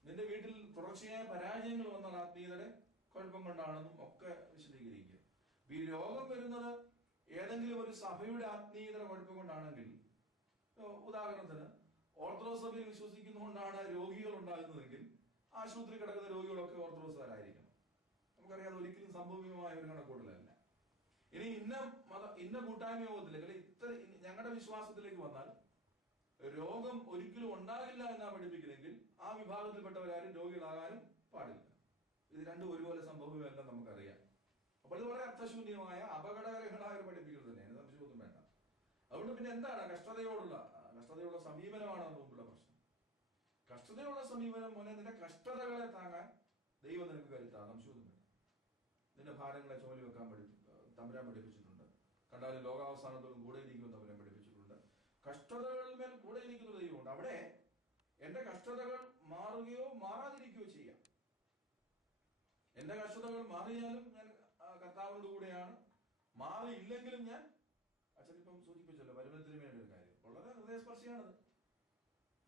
നിന്റെ വീട്ടിൽ തുടർച്ചയായ പരാജയങ്ങൾ വന്നാൽ ആത്മീയതയുടെ കുഴപ്പം കൊണ്ടാണെന്നും ഒക്കെ വിശദീകരിക്കുക. ഈ രോഗം വരുന്നത് ഏതെങ്കിലും ഒരു സഭയുടെ ആത്മീയതയുടെ കുഴപ്പം കൊണ്ടാണെങ്കിൽ, ഉദാഹരണത്തിന് ഓർത്തഡോക്സ് സഭയിൽ വിശ്വസിക്കുന്നതുകൊണ്ടാണ് രോഗികൾ ഉണ്ടാകുന്നതെങ്കിൽ ആശുപത്രി കിടക്കുന്ന രോഗികളൊക്കെ ഓർത്തഡോക്സുകാരായിരിക്കണം. നമുക്കറിയാതെ ഒരിക്കലും സംഭവ്യമായ ഒരു കണക്കൂടലല്ല. ഇനി ഇന്ന കൂട്ടായ്മ യോഗത്തിലേക്ക് അല്ലെങ്കിൽ ഞങ്ങളുടെ വിശ്വാസത്തിലേക്ക് വന്നാൽ രോഗം ഒരിക്കലും ഉണ്ടാകില്ല എന്നാ പഠിപ്പിക്കുന്നെങ്കിൽ ആ വിഭാഗത്തിൽപ്പെട്ടവരാരും രോഗികളാകാനും പാടില്ല. ഇത് രണ്ടും ഒരുപോലെ സംഭവമല്ല നമുക്കറിയാം. അപ്പോൾ ഇത് വളരെ അർത്ഥശൂന്യമായ അപകടകരമായ ഒരു പഠിപ്പിക്കൽ തന്നെയാണ്, സംശയമൊന്നും വേണ്ട. അതുകൊണ്ട് പിന്നെ എന്താണ് കഷ്ടതയുള്ള സമീപനമാണ് നമ്മുടെ മുമ്പുള്ള പ്രശ്നം. കഷ്ടതയുള്ള സമീപനം മോനെ, നിന്റെ കഷ്ടതകളെ താങ്ങാൻ ദൈവം നിനക്ക് കരുത്താം, സംശയമൊന്നും വേണ്ട. നിന്റെ ഭാരങ്ങളെ ചുമലി വെക്കാൻ തമ്പുരാൻ പഠിപ്പിച്ചിട്ടുണ്ട്. കണ്ടാലും ലോകാവസാനത്തോടും കൂടെ ഇരിക്കുമെന്ന് തമ്പുരാൻ പഠിപ്പിച്ചിട്ടുണ്ട്. കഷ്ടതകളിന്മേൽ കൂടെ ഇരിക്കുന്ന ദൈവമുണ്ട്. അവിടെ എന്റെ കഷ്ടതകൾ മാറുകയോ മാറാതിരിക്കുകയോ ചെയ്യാം. എന്റെ കഷ്ടതകൾ മാറിയാലും ഞാൻ കർത്താവിനോട് കൂടെയാണ്, മാറിയില്ലെങ്കിലും ഞാൻ, അച്ഛനിപ്പം സൂചിപ്പിച്ചല്ലോ പരിമളത്തിനുമേണ്ട ഒരു കാര്യം, വളരെ ഹൃദയസ്പർശിയാണത്.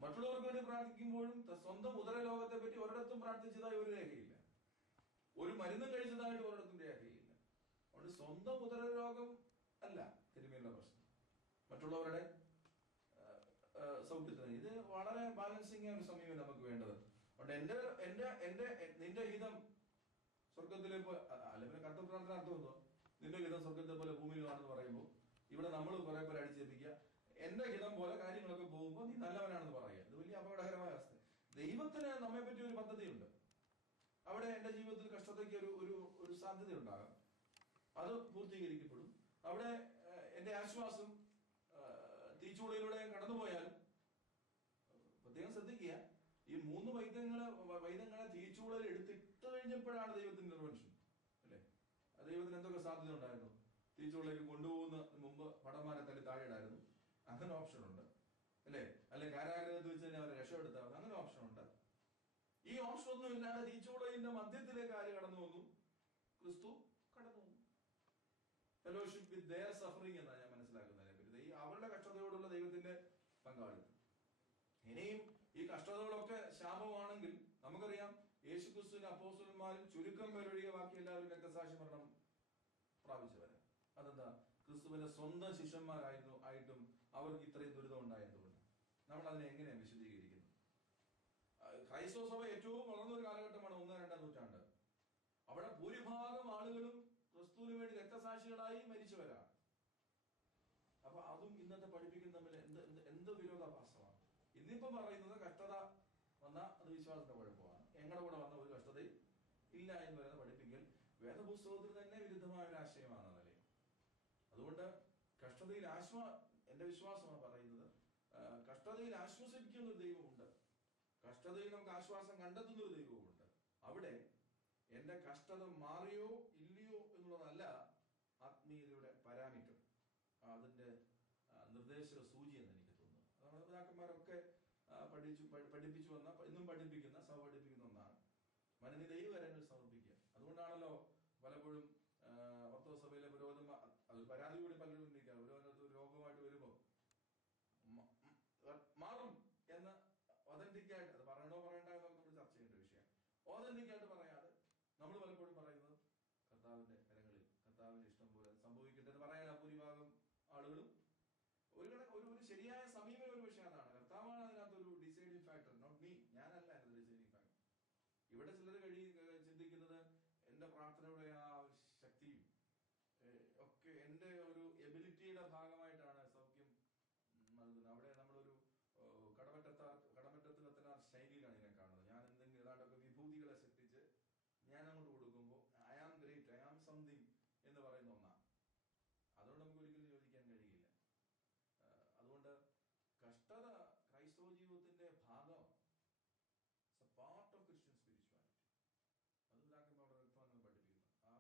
മറ്റുള്ളവർക്ക് വേണ്ടി പ്രാർത്ഥിക്കുമ്പോഴും സ്വന്തം ഉദരലോകത്തെ പറ്റി ഒരിടത്തും പ്രാർത്ഥിച്ചതായി ഒരു രേഖയില്ല, ഒരു മരുന്നും കഴിച്ചതായിട്ട് ഒരിടത്തും രേഖയില്ല. അതുകൊണ്ട് സ്വന്തം ഉദരരോഗം അല്ല തിരുമേലുള്ള പ്രശ്നം, മറ്റുള്ളവരുടെ സൗഖ്യത്തിന്. ഇത് വളരെ ബാലൻസിങ് ഒരു സമീപനം നമുക്ക് വേണ്ടത്. അതുകൊണ്ട് നിന്റെ ഹിതം സ്വർഗത്തിലെ അല്ലെങ്കിൽ കർത്ത പ്രാർത്ഥന അർത്ഥം എന്തോ, നിന്റെ ഹിതം സ്വർഗത്തെ പോലെ ഭൂമിയിലാണെന്ന് പറയുമ്പോൾ ഇവിടെ നമ്മൾ കുറെ പേരെ അടിച്ചേൽപ്പിക്കുക, എന്റെ ഹിതം പോലെ കാര്യങ്ങളൊക്കെ പോകുമ്പോൾ നീ നല്ലവനാണെന്ന് പറയുക. ഇത് വലിയ അപകടകരമായ അവസ്ഥ. ദൈവത്തിന് നമ്മെ പറ്റി ഒരു പദ്ധതിയുണ്ട്. അവിടെ എന്റെ ജീവിതത്തിൽ കഷ്ടതയ്ക്ക് ഒരു സാധ്യത ഉണ്ടാകാം, അത് പൂർത്തീകരിക്കപ്പെടും. അവിടെ എന്റെ ആശ്വാസം തീച്ചൂളയിലൂടെ കടന്നുപോയാലും പ്രത്യേകം ശ്രദ്ധിക്കുക, ഈ 3 വൈദ്യങ്ങളെ തീച്ചൂളയിൽ എടുത്തിട്ട് കഴിഞ്ഞപ്പോഴാണ് ദൈവത്തിന്റെ ഇന്റർവെൻഷൻ അല്ലെ. ദൈവത്തിന് എന്തൊക്കെ സാധ്യത ഉണ്ടായിരുന്നു? തീച്ചൂളയിലേക്ക് കൊണ്ടുപോകുന്ന മുമ്പ് പടമാരെ തല്ലി താഴെയിടായിരുന്നു, അങ്ങനെ ഓപ്ഷൻ ഉണ്ട് അല്ലെ. അല്ലെങ്കിൽ കാരാഗ്രഹത്തിൽ വെച്ച് തന്നെ അവരെ രക്ഷപ്പെടുത്താറുണ്ട്, അങ്ങനെ ഓപ്ഷൻ ഉണ്ട്. ഈ ഓപ്ഷൻ ഒന്നും ഇല്ലാതെ തീച്ചൂളയിന്റെ മധ്യത്തിലേക്ക് ആര് കടന്നു വന്നു? ക്രിസ്തു കടന്നു വന്നു. ഫെലോഷിപ്പ് വിത്ത് ദെയർ സഫറിംഗ് എന്നാണ് ഞാൻ മനസ്സിലാക്കുന്നതിനെ പറ്റി, ഈ അവരുടെ കഷ്ടതയോടുള്ള ദൈവത്തിന്റെ പങ്കാളിത്തം. ഇനിയും ഈ കഷ്ടതകളൊക്കെ ശാപമാണെങ്കിൽ നമുക്കറിയാം, യേശു ക്രിസ്തുവിന്റെ അപ്പോസ്തലന്മാരിൽ ചുരുക്കം പേരൊഴികെ ബാക്കി എല്ലാവരും രക്തസാക്ഷി മരണം പ്രാപിച്ചവരാ. അതെന്താ? ക്രിസ്തുവിന്റെ സ്വന്തം ശിഷ്യന്മാരായിട്ടും അവർക്ക് ഇത്രയും ദുരിതം ഉണ്ടായതുകൊണ്ട്. നമ്മൾ അതിനെ എങ്ങനെയാണ് വിശദീകരിക്കുന്നത്? ക്രൈസ്തവ സഭ ഏറ്റവും വളർന്ന ഒരു കാലഘട്ടമാണ് 1-2 നൂറ്റാണ്ട്. അവിടെ ഭൂരിഭാഗം ആളുകളും ക്രിസ്തുവിന് വേണ്ടി രക്തസാക്ഷികളായി മരിച്ചവരാണ്. അപ്പൊ അതും ഇന്നത്തെ പഠിപ്പിക്കുന്ന തമ്മിൽ എന്ത് വിരോധാഭാസമാണ്? ഇന്നിപ്പം പറയുന്നത് കഷ്ടത വന്നാൽ അത് വിശ്വാസത്തിന്റെ കുഴപ്പമാണ്, ഞങ്ങളുടെ കൂടെ വന്ന ഒരു കഷ്ടതയും ഇല്ല എന്ന് പറയുന്ന പഠിപ്പിക്കൽ വേദപുസ്തകത്തിന് തന്നെ വിരുദ്ധമായ ഒരു ആശയമാണ് അതല്ലേ. അതുകൊണ്ട് കഷ്ടതയിൽ എന്റെ വിശ്വാസമാണ് പറയുന്നത്, കഷ്ടതയിൽ ആശ്വസിപ്പിക്കുന്ന ഒരു ദൈവമുണ്ട്, കഷ്ടതയിൽ നമുക്ക് ആശ്വാസം കണ്ടെത്തുന്ന ഒരു ദൈവവുമുണ്ട്. അവിടെ എന്റെ കഷ്ടത മാറിയോ ഇല്ലയോ എന്നുള്ളതല്ല ആത്മീയതയുടെ പാരാമീറ്റർ, അതിന്റെ നിർദ്ദേശക സൂചി എന്ന് എനിക്ക് തോന്നുന്നു. നമ്മുടെ പിതാക്കന്മാരൊക്കെ പഠിപ്പിച്ചു വന്ന, ഇന്നും പഠിപ്പിക്കുന്ന, സഭ പഠിപ്പിക്കുന്ന ഒന്നാണ് മനനി ദൈവകരങ്ങൾ സമർപ്പിക്കുക. അതുകൊണ്ടാണല്ലോ പലപ്പോഴും ഓർത്തഡോക്സ് സഭയിലെ പുരോഹിതന്മാർ, അത് പരാതി കൂടി പലരും ഉന്നയിക്കാം, പുരോഹിതർക്ക് രോഗമായിട്ട് വരുമ്പോൾ മാറും എന്ന് ഒതന്റിക്കായിട്ട്, അത് പറയണോ പറയണ്ട എന്നൊക്കെ നമ്മൾ ചർച്ച ചെയ്യേണ്ട വിഷയമാണ്. ഒതന്റിക്കായിട്ട് പറയാതെ നമ്മൾ പലപ്പോഴും പറയുന്നത് കർത്താവിന്റെ കരങ്ങളിൽ, കർത്താവിന്റെ ഇഷ്ടം പോലെ സംഭവിക്കട്ടെ എന്ന് പറയാൻ ഭൂരിഭാഗം ആളുകളും ഒരു ശരിയായ സമീപനം ഒരു വിഷയം അതാണ്. കർത്താവാണ് അതിനകത്ത് ഒരു ഡിസൈഡിങ് ഫാക്ടർ, നോട്ട് മീ, ഞാനല്ല അതിന്റെ ഡിസൈഡിങ് ഫാക്ടർ. ഇവിടെ ചിലർ ചിന്തിക്കുന്നത് എന്റെ പ്രാർത്ഥനയുടെ ആ ശക്തിയും ഒക്കെ എന്റെ ഒരു എബിലിറ്റിയുടെ ഭാഗമായിട്ടാണ് സൗഖ്യം നൽകുന്നത്. അവിടെ നമ്മളൊരു കടമറ്റത്തിലെത്തുന്ന ശൈലിയിലാണ് ഇതിനെ കാണുന്നത്. ഞാൻ എന്തെങ്കിലും ഏതാണ്ടൊക്കെ വിഭൂതികളെ സൃഷ്ടിച്ച് ഞാൻ അങ്ങോട്ട് കൊടുക്കുമ്പോൾ I am great, I am something എന്ന് പറയുന്ന ഒന്നാണ്. അതുകൊണ്ട് നമുക്ക് ഒരിക്കലും യോജിക്കാൻ കഴിയില്ല. അതുകൊണ്ട് കഷ്ടത ക്രൈസ്തവ ജീവിതത്തിന്റെ ഭാഗമാണ്, പാർട്ട് ഓഫ് ക്രിസ്ത്യൻ സ്പിരിച്വാലിറ്റി. അത് പിതാക്കന്മാരുടെ വ്യക്തമായി പഠിപ്പിക്കുന്നു. ആ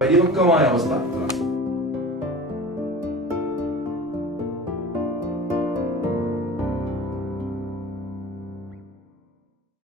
പരിപക്വമായ അവസ്ഥ